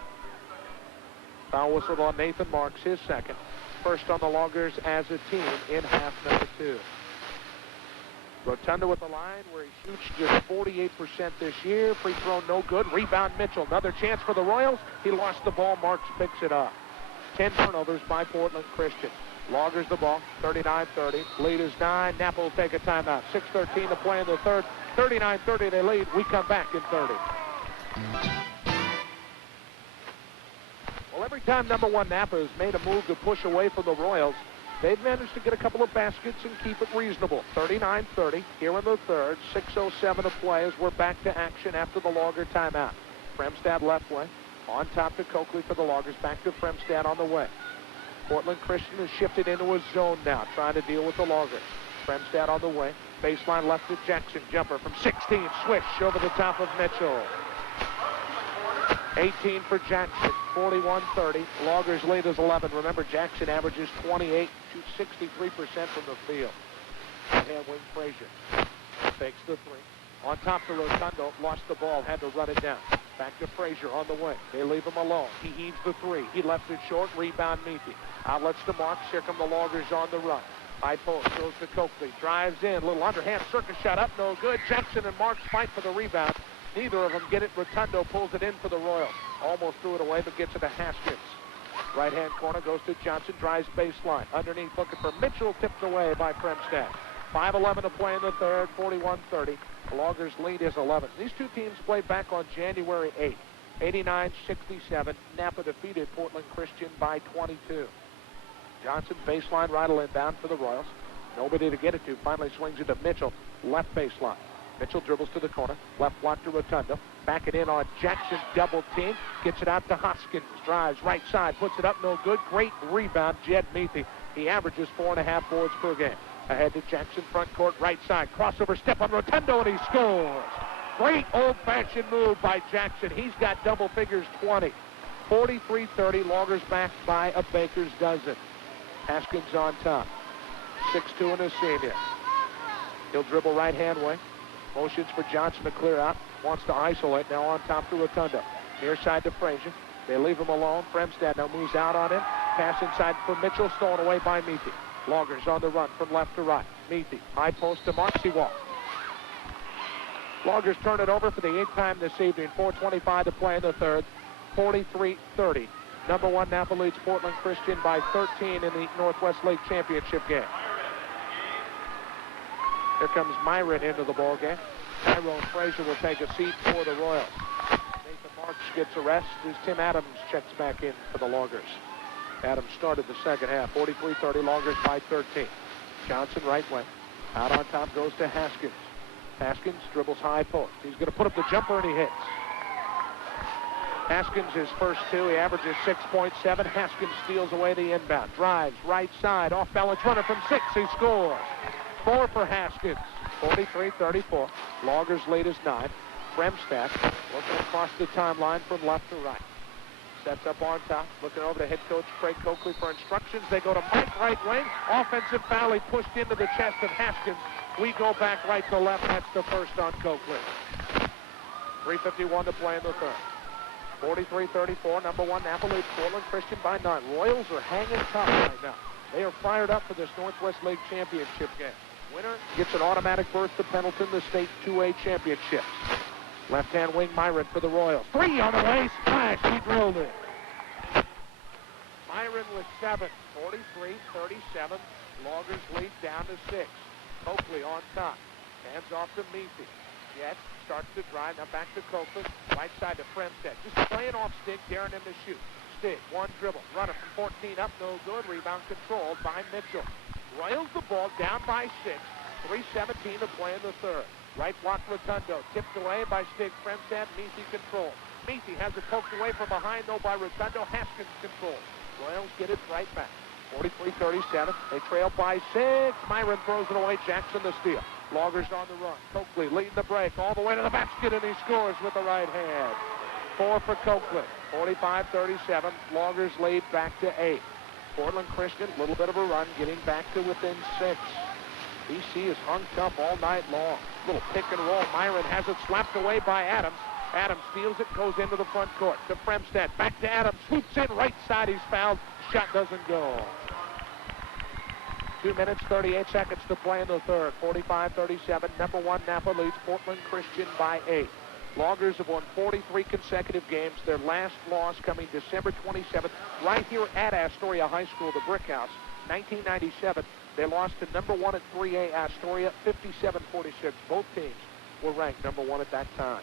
Foul whistled on Nathan Marks, his second. First on the Loggers as a team in half number 2. Rotundo with the line where he shoots just 48% this year. Free throw no good. Rebound Mitchell. Another chance for the Royals. He lost the ball. Marks picks it up. 10 turnovers by Portland Christian. Loggers the ball. 39-30. Lead is 9. Knappa will take a timeout. 6:13 to play in the third. 39-30 they lead. We come back in 30. Well, every time number 1 Knappa has made a move to push away from the Royals, they've managed to get a couple of baskets and keep it reasonable. 39-30 here in the third. 6:07 to play as we're back to action after the Logger timeout. Fremstad left way. On top to Coakley for the Loggers. Back to Fremstad on the way. Portland Christian has shifted into a zone now, trying to deal with the Loggers. Fremstad on the way. Baseline left to Jackson. Jumper from 16. Swish over the top of Mitchell. 18 for Jackson. 41-30. Loggers lead is 11. Remember, Jackson averages 28, shoots 63% from the field. Right-hand wing Frazier. Takes the three. On top to Rotundo. Lost the ball. Had to run it down. Back to Frazier on the wing. They leave him alone. He heaves the three. He left it short. Rebound Meathy. Outlets to Marks. Here come the Loggers on the run. High post goes to Coakley. Drives in. Little underhand circus shot up. No good. Jackson and Marks fight for the rebound. Neither of them get it. Rotundo pulls it in for the Royals. Almost threw it away, but gets it to Haskins. Right-hand corner goes to Johnson. Drives baseline. Underneath looking for Mitchell. Tipped away by Fremstad. 5:11 to play in the third. 41-30. The Loggers lead is 11. These two teams played back on January 8th. 89-67. Knappa defeated Portland Christian by 22. Johnson baseline right inbound for the Royals. Nobody to get it to. Finally swings it to Mitchell. Left baseline. Mitchell dribbles to the corner. Left block to Rotundo. Back it in on Jackson. Double team. Gets it out to Hoskins. Drives right side. Puts it up. No good. Great rebound. Jed Meathy. He averages 4.5 boards per game. Ahead to Jackson. Front court. Right side. Crossover step on Rotundo. And he scores. Great old-fashioned move by Jackson. He's got double figures 20. 43-30. Loggers back by a baker's dozen. Haskins on top. 6'2" and a senior. He'll dribble right-hand way. Motions for Johnson to clear out. Wants to isolate. Now on top to Rotundo. Near side to Frazier. They leave him alone. Fremstad now moves out on him. Pass inside for Mitchell. Stolen away by Meathy. Loggers on the run from left to right. Meathy. High post to Marks. He walks. Loggers turn it over for the 8th time this evening. 4:25 to play in the third. 43-30. Number 1 Knappa leads Portland Christian by 13 in the Northwest League Championship game. Here comes Myron into the ball game. Tyrone Frazier will take a seat for the Royals. Nathan Marks gets a rest as Tim Adams checks back in for the Loggers. Adams started the second half. 43-30. Loggers by 13. Johnson right way. Out on top goes to Haskins. Haskins dribbles high post. He's going to put up the jumper and he hits. Haskins his first two. He averages 6.7. Haskins steals away the inbound. Drives right side. Off balance runner from 6. He scores. 4 for Haskins. 43-34. Loggers lead is 9. Fremstad looking across the timeline from left to right. Sets up on top. Looking over to head coach Craig Coakley for instructions. They go to Mike right wing. Offensive foul. He pushed into the chest of Haskins. We go back right to left. That's the first on Coakley. 3:51 to play in the third. 43-34. Number 1 Knappa leads Portland Christian by 9. Royals are hanging tough right now. They are fired up for this Northwest League Championship game. Winner gets an automatic berth to Pendleton, the state 2A championships. Left-hand wing Myron for the Royals. 3 on the way. Splash. He drilled it. Myron with 7. 43-37. Loggers lead down to 6. Coakley on top. Hands off to Meathy. Jet starts to drive. Now back to Coakley. Right side to Fremstad. Just playing off Stig, daring him to shoot. Stig, one dribble. Runner from 14 up. No good. Rebound controlled by Mitchell. Royals the ball down by 6. 3:17 to play in the third. Right block Rotundo. Tipped away by Stig. Fremstad. Meathy control. Meathy has it poked away from behind though by Rotundo. Haskins control. Royals get it right back. 43-37. They trail by 6. Myron throws it away. Jackson the steal. Loggers on the run. Coakley leading the break all the way to the basket, and he scores with the right hand. 4 for Coakley. 45-37. Loggers lead back to 8. Portland Christian, a little bit of a run, getting back to within 6. BC is hung tough all night long. Little pick and roll. Myron has it slapped away by Adams. Adams steals it, goes into the front court to Fremstad. Back to Adams. Swoops in right side. He's fouled. Shot doesn't go. 2 minutes, 38 seconds to play in the third. 45-37. Number 1 Knappa leads Portland Christian by 8. Loggers have won 43 consecutive games. Their last loss coming December 27th, right here at Astoria High School, the Brick House, 1997. They lost to number 1 at 3A Astoria, 57-46. Both teams were ranked number 1 at that time.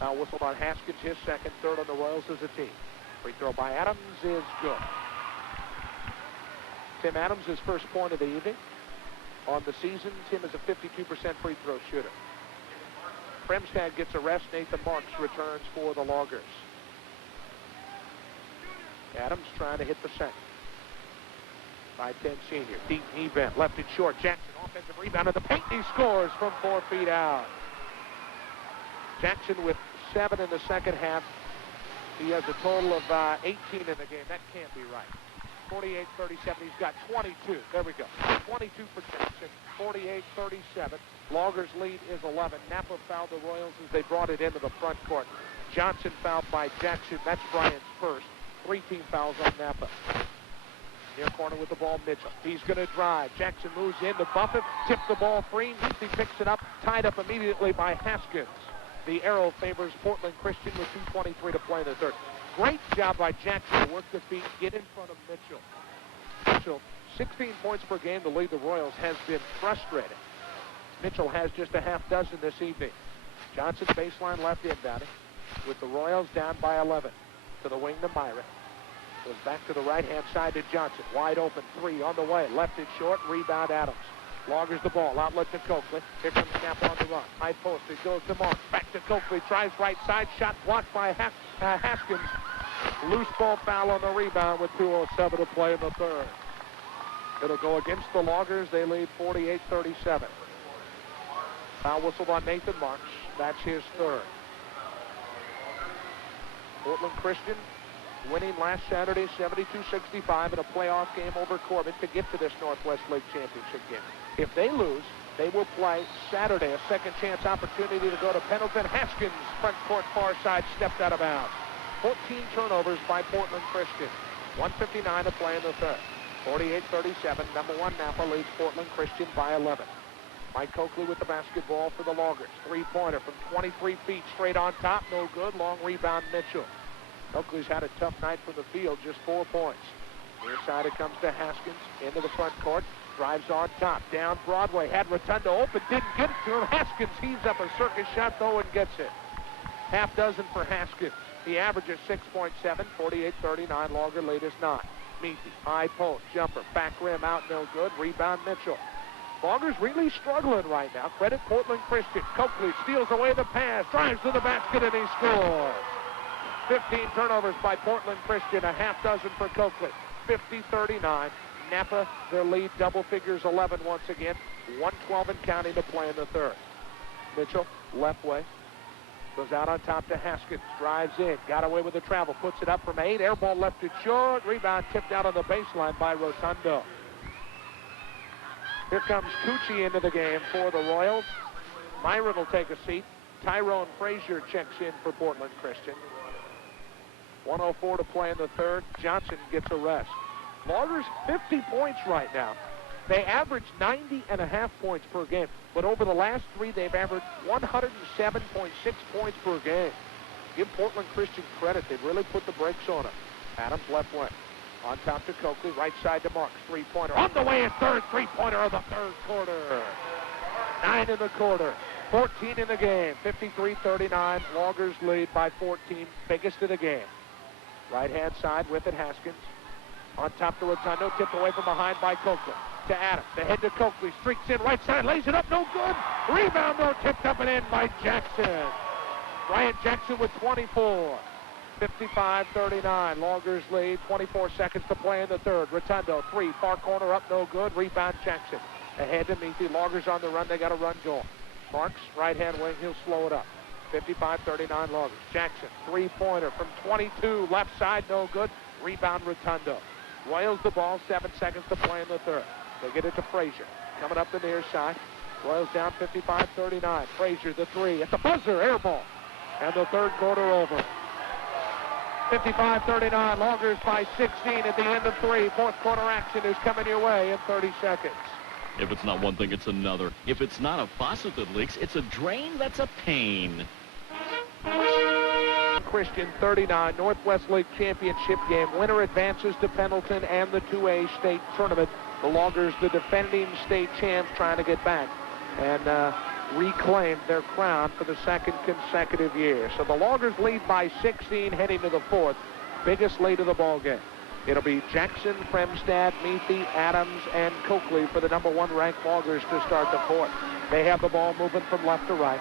Now whistled on Haskins, his second, third on the Royals as a team. Free throw by Adams is good. Tim Adams, his first point of the evening. On the season, Tim is a 52% free throw shooter. Fremstad gets a rest. Nathan Marks returns for the Loggers. Adams trying to hit the second. 5'10" senior. Deep knee bend. Left it short. Jackson offensive rebound in the paint. He scores from 4 feet out. Jackson with 7 in the second half. He has a total of 18 in the game. That can't be right. 48-37. He's got 22. There we go. 22 for Jackson. 48-37. Loggers lead is 11. Knappa fouled the Royals as they brought it into the front court. Johnson fouled by Jackson. That's Bryant's first. 3 team fouls on Knappa. Near corner with the ball, Mitchell. He's going to drive. Jackson moves in to buff it. Tips the ball free. He picks it up. Tied up immediately by Haskins. The arrow favors Portland Christian with 2:23 to play in the third. Great job by Jackson to work the feet, get in front of Mitchell. Mitchell, 16 points per game to lead the Royals, has been frustrating. Mitchell has just a half dozen this evening. Johnson baseline left inbounding with the Royals down by 11. To the wing to Myron. Goes back to the right-hand side to Johnson. Wide open 3 on the way. Left it short. Rebound Adams. Loggers the ball. Outlet to Coakley. Here comes Knappa on the run. High post. It goes to Marks. Back to Coakley. Tries right side. Shot blocked by Haskins. Loose ball foul on the rebound with 2:07 to play in the third. It'll go against the Loggers. They lead 48-37. Foul whistled on Nathan Marks. That's his third. Portland Christian winning last Saturday 72-65 in a playoff game over Corbin to get to this Northwest League Championship game. If they lose, they will play Saturday, a second chance opportunity to go to Pendleton. Haskins, front court far side, stepped out of bounds. 14 turnovers by Portland Christian. 1:59 to play in the third. 48-37, number 1 Knappa leads Portland Christian by 11. Mike Coakley with the basketball for the Loggers. 3-pointer from 23 feet straight on top. No good. Long rebound, Mitchell. Oakley's had a tough night from the field, just 4 points. Near side it comes to Haskins, into the front court, drives on top, down Broadway, had Rotundo open, didn't get it to him. Haskins heaves up a circus shot though and gets it. Half dozen for Haskins. He averages 6.7, 48-39, Logger lead is 9. Meathy, high post, jumper, back rim out, no good, rebound Mitchell. Logger's really struggling right now. Credit Portland Christian. Coakley steals away the pass, drives to the basket, and he scores. 15 turnovers by Portland Christian, a half dozen for Coakley. 50-39. Knappa, their lead, double figures 11 once again. 1:12 and counting to play in the third. Mitchell, left way. Goes out on top to Haskins. Drives in. Got away with the travel. Puts it up from 8. Air ball left it short. Rebound tipped out on the baseline by Rotundo. Here comes Tucci into the game for the Royals. Myron will take a seat. Tyrone Frazier checks in for Portland Christian. 1:04 to play in the third. Johnson gets a rest. Loggers 50 points right now. They average 90.5 points per game, but over the last 3, they've averaged 107.6 points per game. Give Portland Christian credit. They've really put the brakes on them. Adams left wing. On top to Coakley, right side to Marks. 3-pointer. On the way, a third 3-pointer of the third quarter. 9 in the quarter. 14 in the game. 53-39. Loggers lead by 14. Biggest of the game. Right-hand side with it, Haskins. On top to Rotundo, tipped away from behind by Coakley. To Adams, the head to Coakley, streaks in right side, lays it up, no good. Rebound though, tipped up and in by Jackson. Bryant Jackson with 24. 55-39. Loggers lead. 24 seconds to play in the third. Rotundo, three. Far corner up, no good. Rebound Jackson. Ahead to meet the Loggers on the run. They got a run going. Marks, right-hand wing. He'll slow it up. 55-39 Loggers. Jackson, three-pointer from 22. Left side, no good. Rebound Rotundo. Royals the ball. 7 seconds to play in the third. They get it to Frazier. Coming up the near side. Royals down 55-39. Frazier, the three. At the buzzer, air ball. And the third quarter over. 55-39. Loggers by 16 at the end of three. Fourth quarter action is coming your way in 30 seconds. If it's not one thing, it's another. If it's not a faucet that leaks, it's a drain that's a pain. Christian 39, Northwest League Championship game. Winner advances to Pendleton and the 2A state tournament. The Loggers, the defending state champs, trying to get back and reclaim their crown for the second consecutive year. So the Loggers lead by 16 heading to the fourth. Biggest lead of the ball game. It'll be Jackson, Fremstad, Meathy, Adams, and Coakley for the number one ranked Loggers to start the fourth. They have the ball moving from left to right.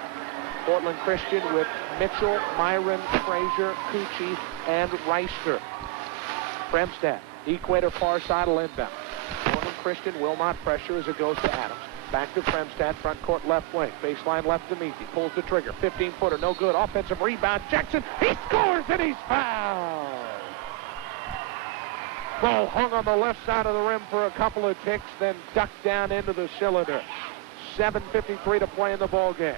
Portland Christian with Mitchell, Myron, Frazier, Cucci, and Reister. Fremstad, Equator far side will inbound. Portland Christian will not pressure as it goes to Adams. Back to Fremstad, front court left wing. Baseline left to Meathy. Pulls the trigger. 15-footer, no good. Offensive rebound. Jackson, he scores and he's fouled. Ball hung on the left side of the rim for a couple of ticks, then ducked down into the cylinder. 7:53 to play in the ball game.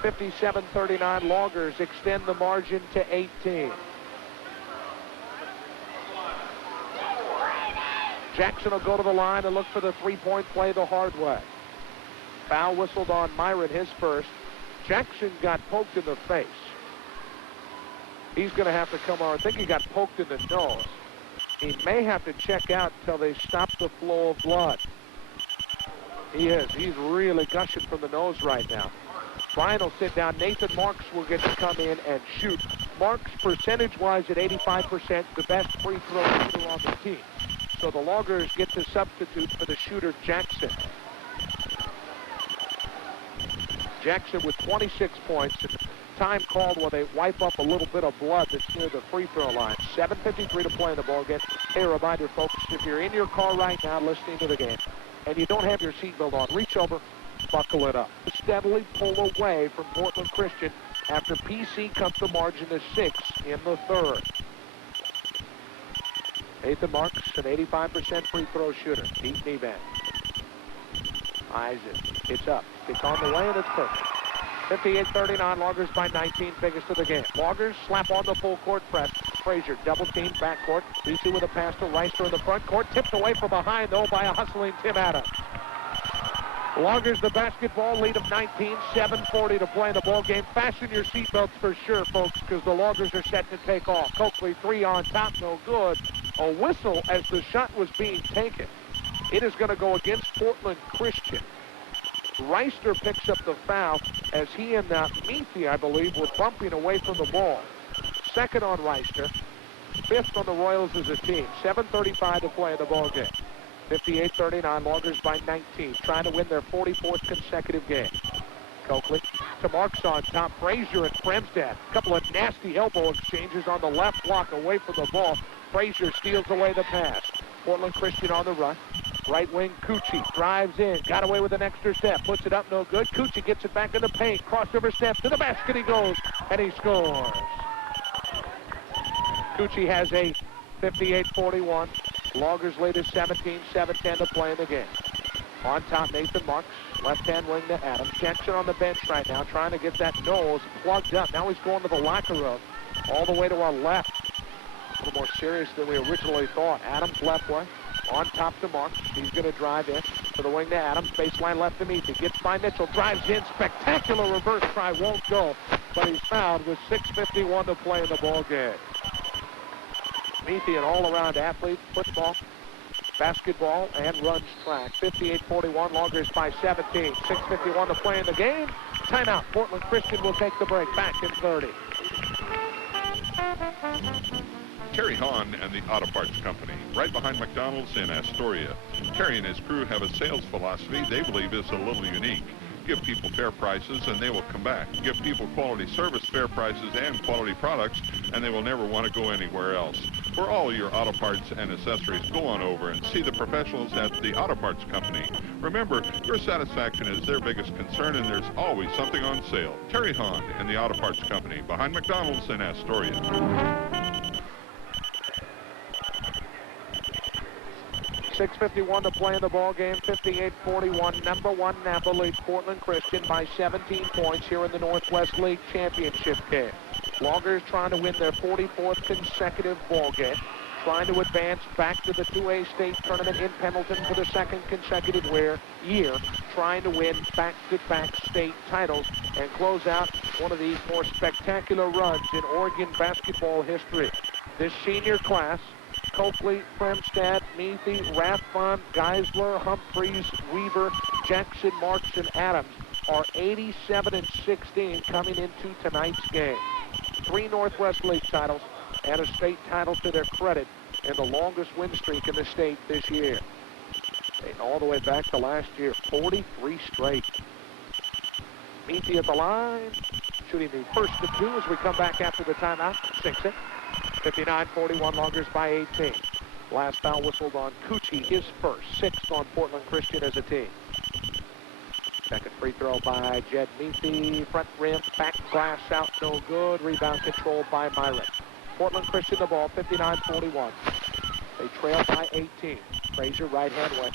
57-39 Loggers extend the margin to 18. Jackson will go to the line and look for the three-point play the hard way. Foul whistled on Myron, his first. Jackson got poked in the face. He's going to have to come on. I think he got poked in the nose. He may have to check out until they stop the flow of blood. He is. He's really gushing from the nose right now. Brian will sit down. Nathan Marks will get to come in and shoot. Marks, percentage-wise, at 85%, the best free throw shooter on the team. So the Loggers get to substitute for the shooter Jackson. Jackson with 26 points. Time called where they wipe up a little bit of blood that's near the free throw line. 7:53 to play in the ball game. Hey, a reminder, folks, if you're in your car right now listening to the game and you don't have your seatbelt on, reach over, buckle it up. Steadily pull away from Portland Christian after PC comes to margin to 6 in the third. Nathan Marks, an 85% free throw shooter. Deep knee bend. Eyes it. It's up. It's on the way, and it's perfect. 58-39, Loggers by 19, biggest of the game. Loggers slap on the full court press. Frazier, double team, backcourt. BC with a pass to Reister in the front court. Tipped away from behind, though, by a hustling Tim Adams. Loggers the basketball lead of 19, 7:40 to play in the ball game. Fasten your seatbelts for sure, folks, because the Loggers are set to take off. Coakley, three on top, no good. A whistle as the shot was being taken. It is going to go against Portland Christian. Reister picks up the foul as he and Meathy, I believe, were bumping away from the ball. Second on Reister. Fifth on the Royals as a team. 7:35 to play in the ball game. 58-39, Loggers by 19, trying to win their 44th consecutive game. Coakley to Marks on top. Frazier and Fremstad. A couple of nasty elbow exchanges on the left block away from the ball. Frazier steals away the pass. Portland Christian on the run. Right wing, Cucci drives in, got away with an extra step, puts it up, no good. Cucci gets it back in the paint, crossover step to the basket he goes, and he scores. Cucci has a 58-41. Loggers lead is 17, 7:10 to play in the game. On top, Nathan Marks, left-hand wing to Adams. Jackson on the bench right now, trying to get that nose plugged up. Now he's going to the locker room, all the way to our left. A little more serious than we originally thought. Adams left way. On top to Marks. He's going to drive in to the wing to Adams. Baseline left to Meathy. Gets by Mitchell. Drives in. Spectacular reverse try. Won't go. But he's fouled with 6:51 to play in the ball game. Meathy, an all-around athlete. Football, basketball, and runs track. 58-41. Loggers by 17. 6:51 to play in the game. Timeout. Portland Christian will take the break. Back in 30. Terry Hahn and the Auto Parts Company, right behind McDonald's in Astoria. Terry and his crew have a sales philosophy they believe is a little unique. Give people fair prices and they will come back. Give people quality service, fair prices, and quality products, and they will never want to go anywhere else. For all your auto parts and accessories, go on over and see the professionals at the Auto Parts Company. Remember, your satisfaction is their biggest concern, and there's always something on sale. Terry Hahn and the Auto Parts Company, behind McDonald's in Astoria. 6:51 to play in the ball game. 58-41. Number 1 Knappa leads Portland Christian by 17 points here in the Northwest League Championship game. Loggers trying to win their 44th consecutive ball game, trying to advance back to the 2A state tournament in Pendleton for the second consecutive year, trying to win back-to-back state titles and close out one of the more spectacular runs in Oregon basketball history. This senior class, Coakley, Fremstad, Meathy, Rathbun, Geisler, Humphreys, Weaver, Jackson, Marks, and Adams are 87-16 coming into tonight's game. 3 Northwest League titles and a state title to their credit, and the longest win streak in the state this year. Dating all the way back to last year, 43 straight. Meathy at the line, shooting the first of 2 as we come back after the timeout. 6-it. 59-41, Loggers by 18. Last foul whistled on Cucci, his first, 6th on Portland Christian as a team. Second free throw by Jed Meathy. Front rim, back glass out, no good. Rebound controlled by Myron. Portland Christian the ball, 59-41. They trail by 18. Frazier, right hand wing.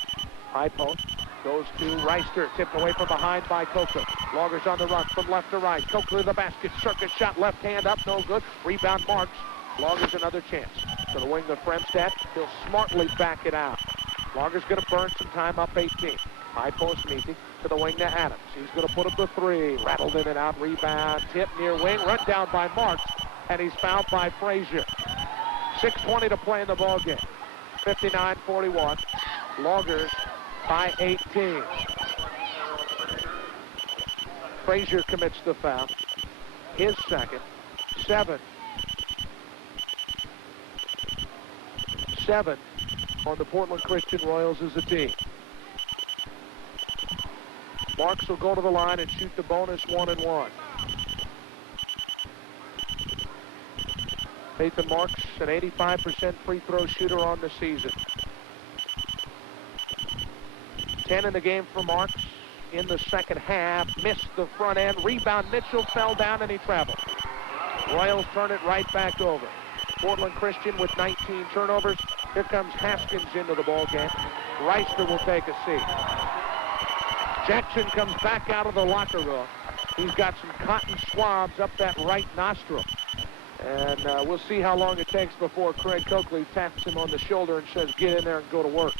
High post. Goes to Reister. Tipped away from behind by Coakley. Loggers on the run from left to right. Coakley to the basket. Circus shot, left hand up, no good. Rebound Marks. Loggers another chance. To the wing of Fremstad. He'll smartly back it out. Loggers going to burn some time up 18. High post Meathy to the wing to Adams. He's going to put up the 3. Rattled in and out. Rebound. Tip near wing. Run down by Marks. And he's fouled by Frazier. 6:20 to play in the ball game. 59-41. Loggers by 18. Frazier commits the foul. His second. 7 on the Portland Christian Royals as a team. Marks will go to the line and shoot the bonus 1-and-1. Nathan Marks, an 85% free throw shooter on the season. 10 in the game for Marks in the second half. Missed the front end. Rebound, Mitchell fell down and he traveled. Royals turn it right back over. Portland Christian with 19 turnovers. Here comes Haskins into the ball game. Reister will take a seat. Jackson comes back out of the locker room. He's got some cotton swabs up that right nostril. And we'll see how long it takes before Craig Coakley taps him on the shoulder and says, get in there and go to work.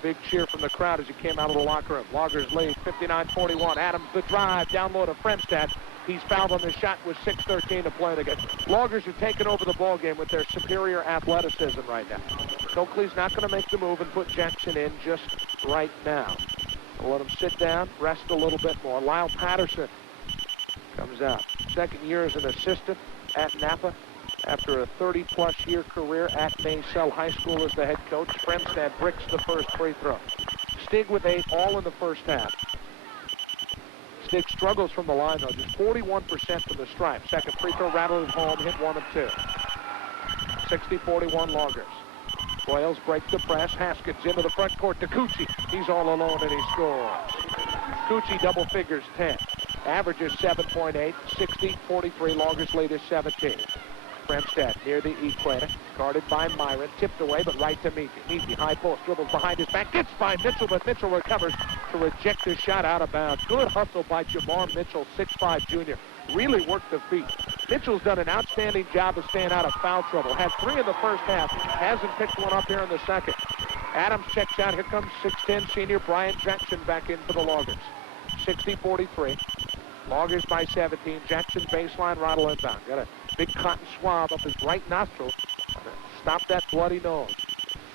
Big cheer from the crowd as he came out of the locker room. Loggers lead 59-41. Adams the drive, down low to Fremstad. He's fouled on the shot with 6:13 to play in the game. Loggers are taking over the ball game with their superior athleticism right now. Coakley's not going to make the move and put Jackson in just right now. We'll let him sit down, rest a little bit more. Lyle Patterson comes out. Second year as an assistant at Knappa after a 30-plus year career at Maysell High School as the head coach. Fremstad bricks the first free throw. Stig with 8 all in the first half. Stig struggles from the line, though, just 41% from the stripe. Second free throw rattled home, hit 1 of 2. 60-41 Loggers. Royals break the press. Haskins into the front court to Cucci. He's all alone and he scores. Cucci double figures 10. Averages 7.8. 60-43. Loggers lead is 17. Fremstad near the equator. Guarded by Myron. Tipped away, but right to Meathy. Meathy, high post, dribbles behind his back. Gets by Mitchell, but Mitchell recovers to reject his shot out of bounds. Good hustle by Jamar Mitchell, 6'5 junior. Really worked the feet. Mitchell's done an outstanding job of staying out of foul trouble. Had 3 in the first half. Hasn't picked one up here in the second. Adams checks out. Here comes 6'10 senior Brian Jackson back in for the Loggers. 60-43. Loggers by 17. Jackson baseline, rattle inbound. Got a big cotton swab up his right nostril. Stop that bloody nose.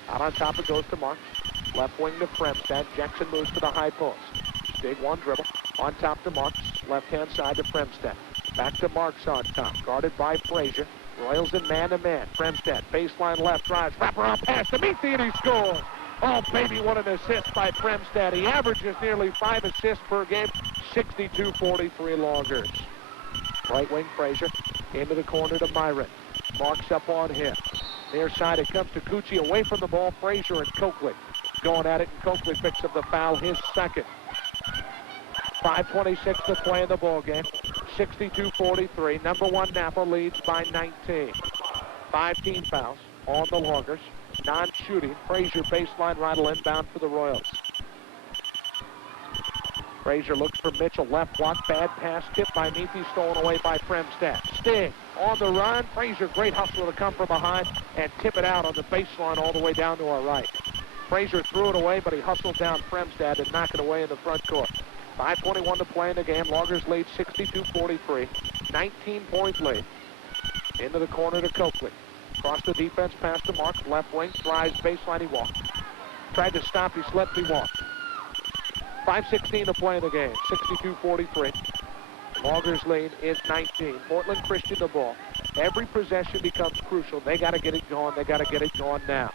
Out on top it goes to Marks. Left wing to Fremstad. Jackson moves to the high post. Big one dribble. On top to Marks. Left-hand side to Fremstad. Back to Marks on top. Guarded by Frazier. Royals in man-to-man. Fremstad, baseline left, drives. Wraparound pass to Meathy and he scores. Oh, baby, what an assist by Fremstad. He averages nearly 5 assists per game. 62-43 Loggers. Right wing Frazier into the corner to Myron. Marks up on him. Near side it comes to Cucci, away from the ball. Frazier and Coakley going at it, and Coakley picks up the foul, his second. 5:26 to play in the ball game. 62-43. Number one Knappa leads by 19. 5 team fouls on the Loggers. Non-shooting. Frazier baseline right inbound for the Royals. Frazier looks for Mitchell. Left block. Bad pass. Tipped by Meathy. Stolen away by Fremstad. Sting on the run. Frazier, great hustle to come from behind and tip it out on the baseline all the way down to our right. Frazier threw it away, but he hustled down Fremstad and knocked it away in the front court. 5:21 to play in the game. Loggers lead 62-43. 19-point lead. Into the corner to Coakley. Across the defense, pass to Marks. Left wing. Tries baseline. He walked. Tried to stop. He slipped. He walked. 5:16 to play in the game. 62-43. Loggers lead is 19. Portland Christian the ball. Every possession becomes crucial. They got to get it going. They got to get it going now.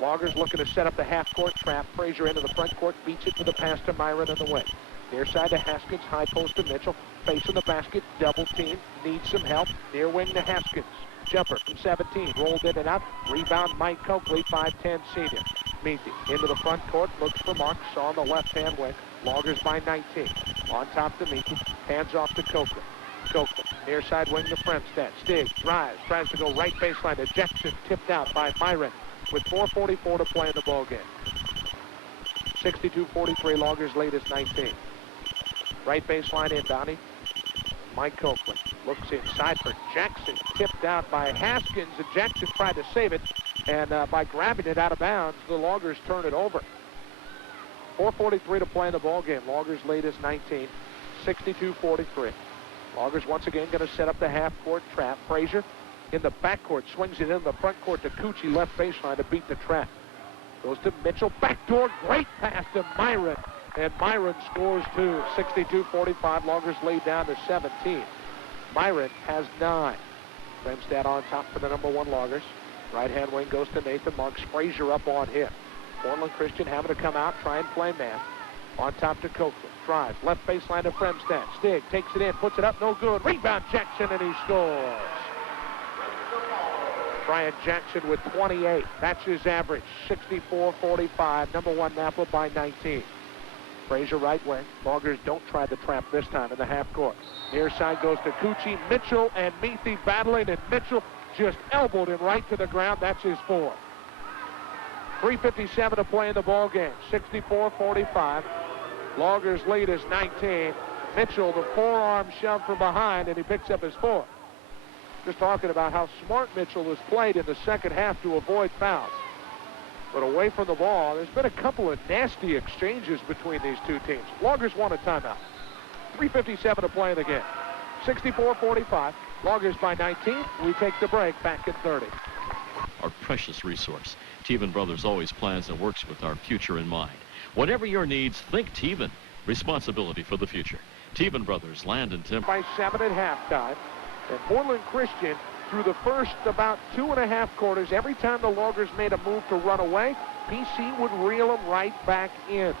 Loggers looking to set up the half-court trap. Frazier into the front court. Beats it to the pass to Myron in the wing. Near side to Haskins. High post to Mitchell. Facing the basket. Double team. Needs some help. Near wing to Haskins. Jumper from 17. Rolled in and out. Rebound Mike Coakley. 5'10 senior. Meathy into the front court. Looks for Marks on the left-hand wing. Loggers by 19. On top to Meathy. Hands off to Coakley. Coakley. Near side wing to Fremstad. Stig. Drives. Tries to go right baseline. Ejection. Tipped out by Myron. With 4:44 to play in the ball game. 62-43. Loggers lead is 19. Right baseline inbounding. Mike Coakley looks inside for Jackson. Tipped out by Haskins. And Jackson tried to save it. And by grabbing it out of bounds, the Loggers turn it over. 4:43 to play in the ball game. Loggers lead is 19. 62-43. Loggers once again going to set up the half-court trap. Frazier in the backcourt, swings it in the front court to Cucci, left baseline to beat the trap. Goes to Mitchell, backdoor, great pass to Myron, and Myron scores two. 62-45, Loggers lead down to 17. Myron has 9. Fremstad on top for the number one Loggers. Right-hand wing goes to Nathan Marks. Frazier up on him. Portland Christian having to come out, try and play man. On top to Coakley. Drives, left baseline to Fremstad. Stig takes it in, puts it up, no good. Rebound Jackson, and he scores. Brian Jackson with 28. That's his average. 64-45. Number one Knappa by 19. Frazier right wing. Loggers don't try the trap this time in the half court. Near side goes to Cucci. Mitchell and Meathy battling, and Mitchell just elbowed him right to the ground. That's his 4. 3:57 to play in the ball game. 64-45. Loggers lead is 19. Mitchell, the forearm shove from behind, and he picks up his 4. Just talking about how smart Mitchell has played in the second half to avoid fouls. But away from the ball, there's been a couple of nasty exchanges between these two teams. Loggers want a timeout. 3:57 to play in the game. 64-45. Loggers by 19. We take the break. Back at 30. Our precious resource. Teven Brothers always plans and works with our future in mind. Whatever your needs, think Teven. Responsibility for the future. Teven Brothers, Land and Timber. By 7 at halftime. And Portland Christian, through the first about 2.5 quarters, every time the Loggers made a move to run away, PC would reel them right back in.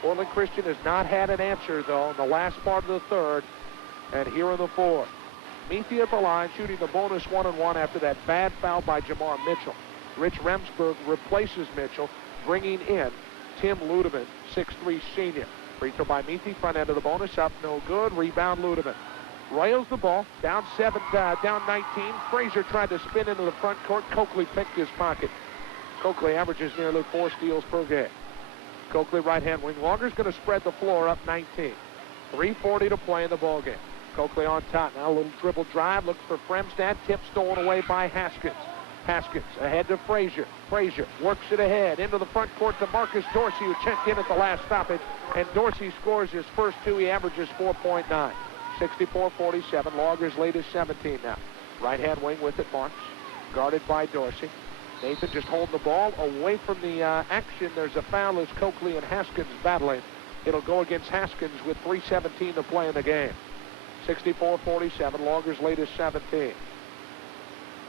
Portland Christian has not had an answer, though, in the last part of the third, and here in the fourth. Meathy at the line, shooting the bonus 1-and-1 after that bad foul by Jamar Mitchell. Rich Remsburg replaces Mitchell, bringing in Tim Ludeman, 6'3 senior. Free throw by Meathy, front end of the bonus, up, no good. Rebound Ludeman. Royals the ball, down 19. Frazier tried to spin into the front court. Coakley picked his pocket. Coakley averages nearly 4 steals per game. Coakley right-hand wing. Loggers going to spread the floor up 19. 3:40 to play in the ball game. Coakley on top. Now a little dribble drive. Looks for Fremstad. Tip stolen away by Haskins. Haskins ahead to Frazier. Frazier works it ahead into the front court to Marcus Dorsey, who checked in at the last stoppage. And Dorsey scores his first 2. He averages 4.9. 64-47. Loggers lead is 17 now. Right-hand wing with it, Marks. Guarded by Dorsey. Nathan just holding the ball away from the action. There's a foul as Coakley and Haskins battling. It'll go against Haskins with 3:17 to play in the game. 64-47. Loggers lead is 17.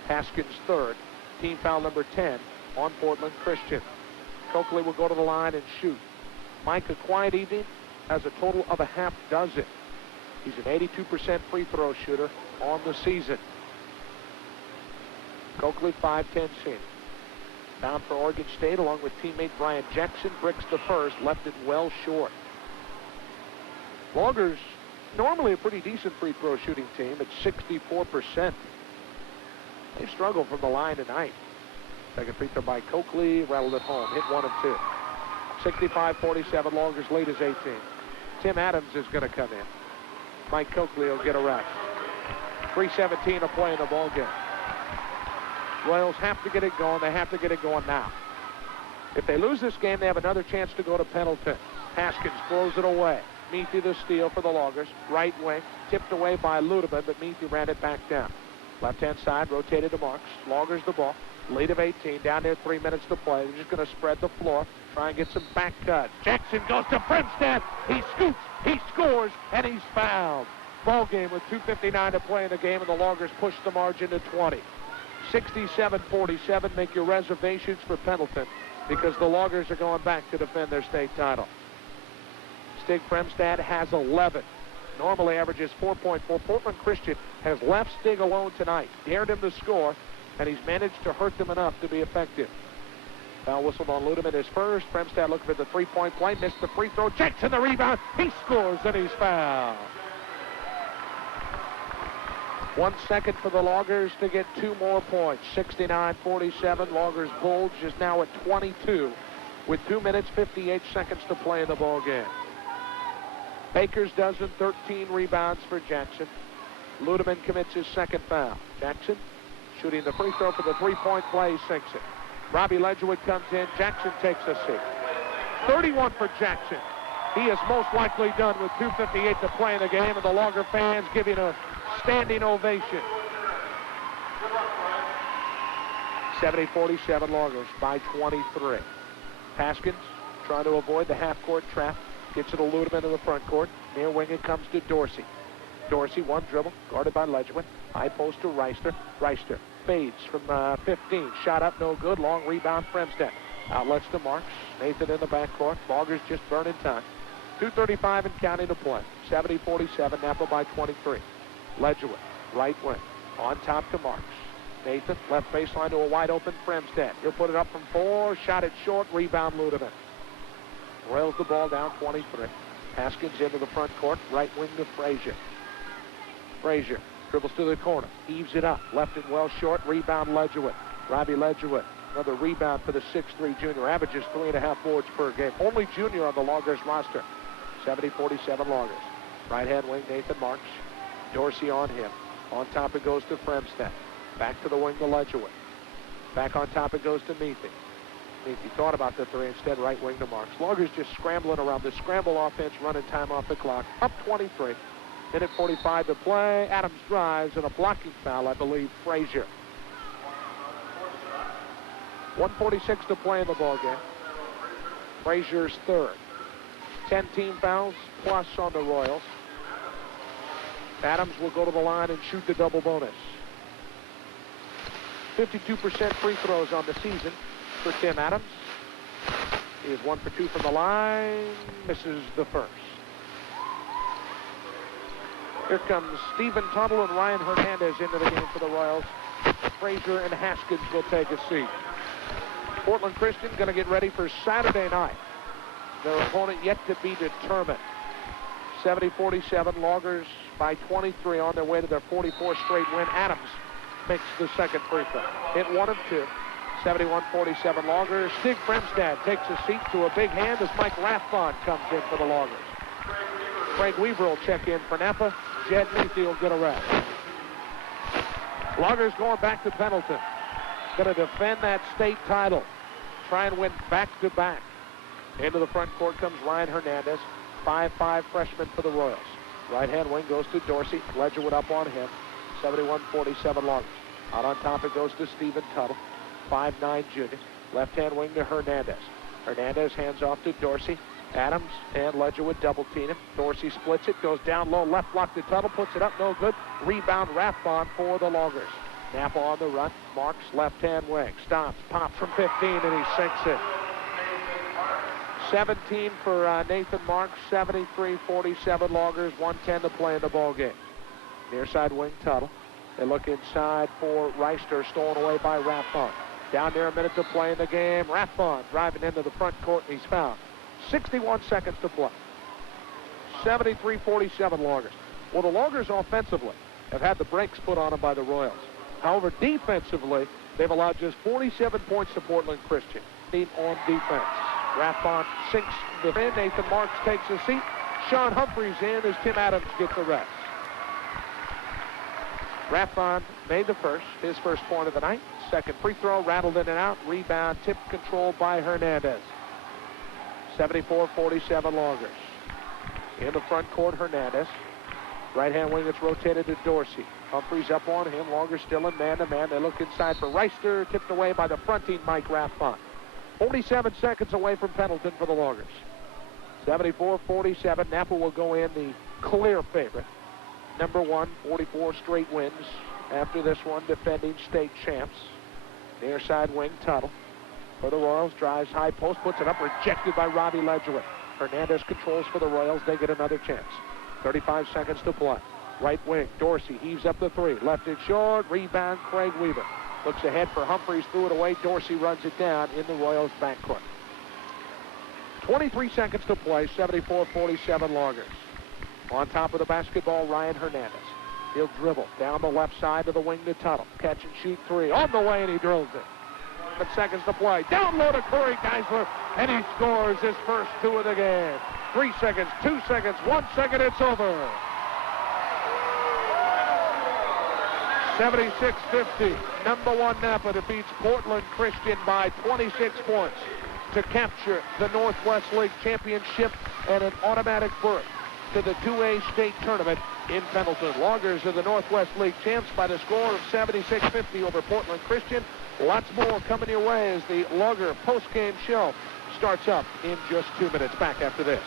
Haskins third. Team foul number 10 on Portland Christian. Coakley will go to the line and shoot. Mike, a quiet evening has a total of a half dozen. He's an 82% free throw shooter on the season. Coakley, 5'10" senior. Down for Oregon State along with teammate Brian Jackson. Bricks the first, left it well short. Loggers, normally a pretty decent free throw shooting team at 64%. They've struggled from the line tonight. Second free throw by Coakley, rattled it home, hit 1 and 2. 65-47, Loggers lead is 18. Tim Adams is going to come in. Mike Coakley will get a rest. 3:17 to play in the ball game. Royals have to get it going. They have to get it going now. If they lose this game, they have another chance to go to Pendleton. Haskins throws it away. Meathy the steal for the Loggers. Right wing, tipped away by Ludeman, but Meathy ran it back down. Left-hand side, rotated to Marks. Loggers the ball. Lead of 18, down there 3 minutes to play. They're just going to spread the floor, try and get some back cut. Jackson goes to Fremstad. He scoops, he scores, and he's fouled. Ball game with 2:59 to play in the game, and the Loggers push the margin to 20. 67-47, make your reservations for Pendleton because the Loggers are going back to defend their state title. Stig Fremstad has 11. Normally averages 4.4. Portland Christian has left Stig alone tonight, dared him to score, and he's managed to hurt them enough to be effective. Foul whistled on Ludeman is first. Fremstad looking for the three-point play, missed the free throw. Jackson the rebound. He scores, and he's fouled. 1 second for the Loggers to get 2 more points. 69-47. Loggers bulge is now at 22 with 2 minutes, 58 seconds to play in the ball game. Baker's dozen, 13 rebounds for Jackson. Ludeman commits his second foul. Jackson shooting the free throw for the three-point play, sinks it. Robbie Ledgerwood comes in. Jackson takes a seat. 31 for Jackson. He is most likely done with 2:58 to play in the game, and the Logger fans giving a standing ovation. 70-47 Loggers by 23. Haskins trying to avoid the half-court trap. Gets it to Ludeman in the front court. Near wing it comes to Dorsey. Dorsey, one dribble, guarded by Ledgerwood. High post to Reister. Reister fades from 15. Shot up, no good. Long rebound, Fremstad. Outlets to Marks. Nathan in the backcourt. Loggers just burning time. 2:35 and counting to play. 70-47, Knappa by 23. Ledgerwood, right wing. On top to Marks. Nathan, left baseline to a wide open Fremstad. He'll put it up from 4. Shot it short. Rebound, Ludeman. Rails the ball down, 23. Haskins into the front court. Right wing to Frazier. Frazier dribbles to the corner. Heaves it up. Left it well short. Rebound, Ledgerwood. Robbie Ledgerwood. Another rebound for the 6'3 junior. Averages 3.5 boards per game. Only junior on the Loggers roster. 70-47 Loggers. Right-hand wing, Nathan Marks. Dorsey on him. On top it goes to Fremstad. Back to the wing to Ledgerwood. Back on top it goes to Meathy. Meathy thought about the three. Instead, right wing to Marks. Loggers just scrambling around. The scramble offense running time off the clock. Up 23. Minute 45 to play. Adams drives and a blocking foul, I believe, Frazier. 1:46 to play in the ballgame. Frazier's third. 10 team fouls plus on the Royals. Adams will go to the line and shoot the double bonus. 52% free throws on the season for Tim Adams. He is 1 for 2 from the line. Misses the first. Here comes Stephen Tuttle and Ryan Hernandez into the game for the Royals. Frazier and Haskins will take a seat. Portland Christian going to get ready for Saturday night. Their opponent yet to be determined. 70-47 Loggers by 23 on their way to their 44th straight win. Adams makes the second free throw. Hit 1 of 2. 71-47 Loggers. Stig Fremstad takes a seat to a big hand as Mike Rathbond comes in for the Loggers. Craig Weaver will check in for Knappa. Jed Meathy will get a rest. Loggers going back to Pendleton. Going to defend that state title. Try and win back-to-back. Into the front court comes Ryan Hernandez. 5'5 freshman for the Royals. Right-hand wing goes to Dorsey. Ledgerwood up on him. 71-47 Loggers. Out on top it goes to Stephen Tuttle. 5'9 junior. Left-hand wing to Hernandez. Hernandez hands off to Dorsey. Adams and Ledgerwood double team him. Dorsey splits it, goes down low, left block to Tuttle, puts it up, no good. Rebound, Rathbond for the Loggers. Knappa on the run. Marks left-hand wing. Stops, pops from 15, and he sinks it. 17 for Nathan Marks, 73-47 Loggers, 1:10 to play in the ball game. Near side wing Tuttle. They look inside for Reister, stolen away by Rathbun. Down there, a minute to play in the game. Rathbun driving into the front court, and he's fouled. 61 seconds to play. 73-47 Loggers. Well, the Loggers offensively have had the brakes put on them by the Royals. However, defensively, they've allowed just 47 points to Portland Christian. On defense. Rathbun sinks the in. Nathan Marks takes a seat. Sean Humphreys in as Tim Adams gets the rest. Rathbun made the first, his first point of the night. Second free throw, rattled in and out. Rebound, tip controlled by Hernandez. 74-47 Loggers. In the front court, Hernandez. Right-hand wing, it's rotated to Dorsey. Humphreys up on him. Loggers still in man-to-man. They look inside for Reister. Tipped away by the fronting Mike Rathbun. 47 seconds away from Pendleton for the Loggers. 74-47. Knappa will go in the clear favorite. Number one, 44 straight wins. After this one, defending state champs. Near side wing, Tuttle. For the Royals, drives high post, puts it up, rejected by Robbie Ledgwood. Hernandez controls for the Royals. They get another chance. 35 seconds to play. Right wing, Dorsey heaves up the three. Left it short. Rebound, Craig Weaver. Looks ahead for Humphreys, threw it away. Dorsey runs it down in the Royals' backcourt. 23 seconds to play, 74-47 Loggers. On top of the basketball, Ryan Hernandez. He'll dribble down the left side to the wing to Tuttle. Catch and shoot three. On the way, and he drills it. 7 seconds to play. Down low to Corey Geisler, and he scores his first two of the game. 3 seconds, 2 seconds, 1 second, it's over. 76-50. Number one Knappa defeats Portland Christian by 26 points to capture the Northwest League Championship and an automatic berth to the 2A state tournament in Pendleton. Loggers are the Northwest League champs by the score of 76-50 over Portland Christian. Lots more coming your way as the Logger post-game show starts up in just 2 minutes. Back after this.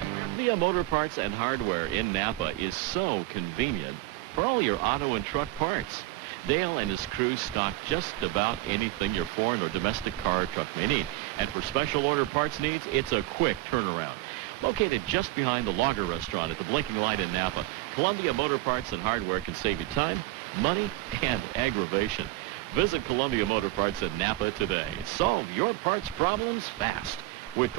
Columbia Motor Parts and Hardware in Knappa is so convenient for all your auto and truck parts. Dale and his crew stock just about anything your foreign or domestic car or truck may need. And for special order parts needs, it's a quick turnaround. Located just behind the Logger Restaurant at the Blinking Light in Knappa, Columbia Motor Parts and Hardware can save you time, money, and aggravation. Visit Columbia Motor Parts in Knappa today. Solve your parts problems fast with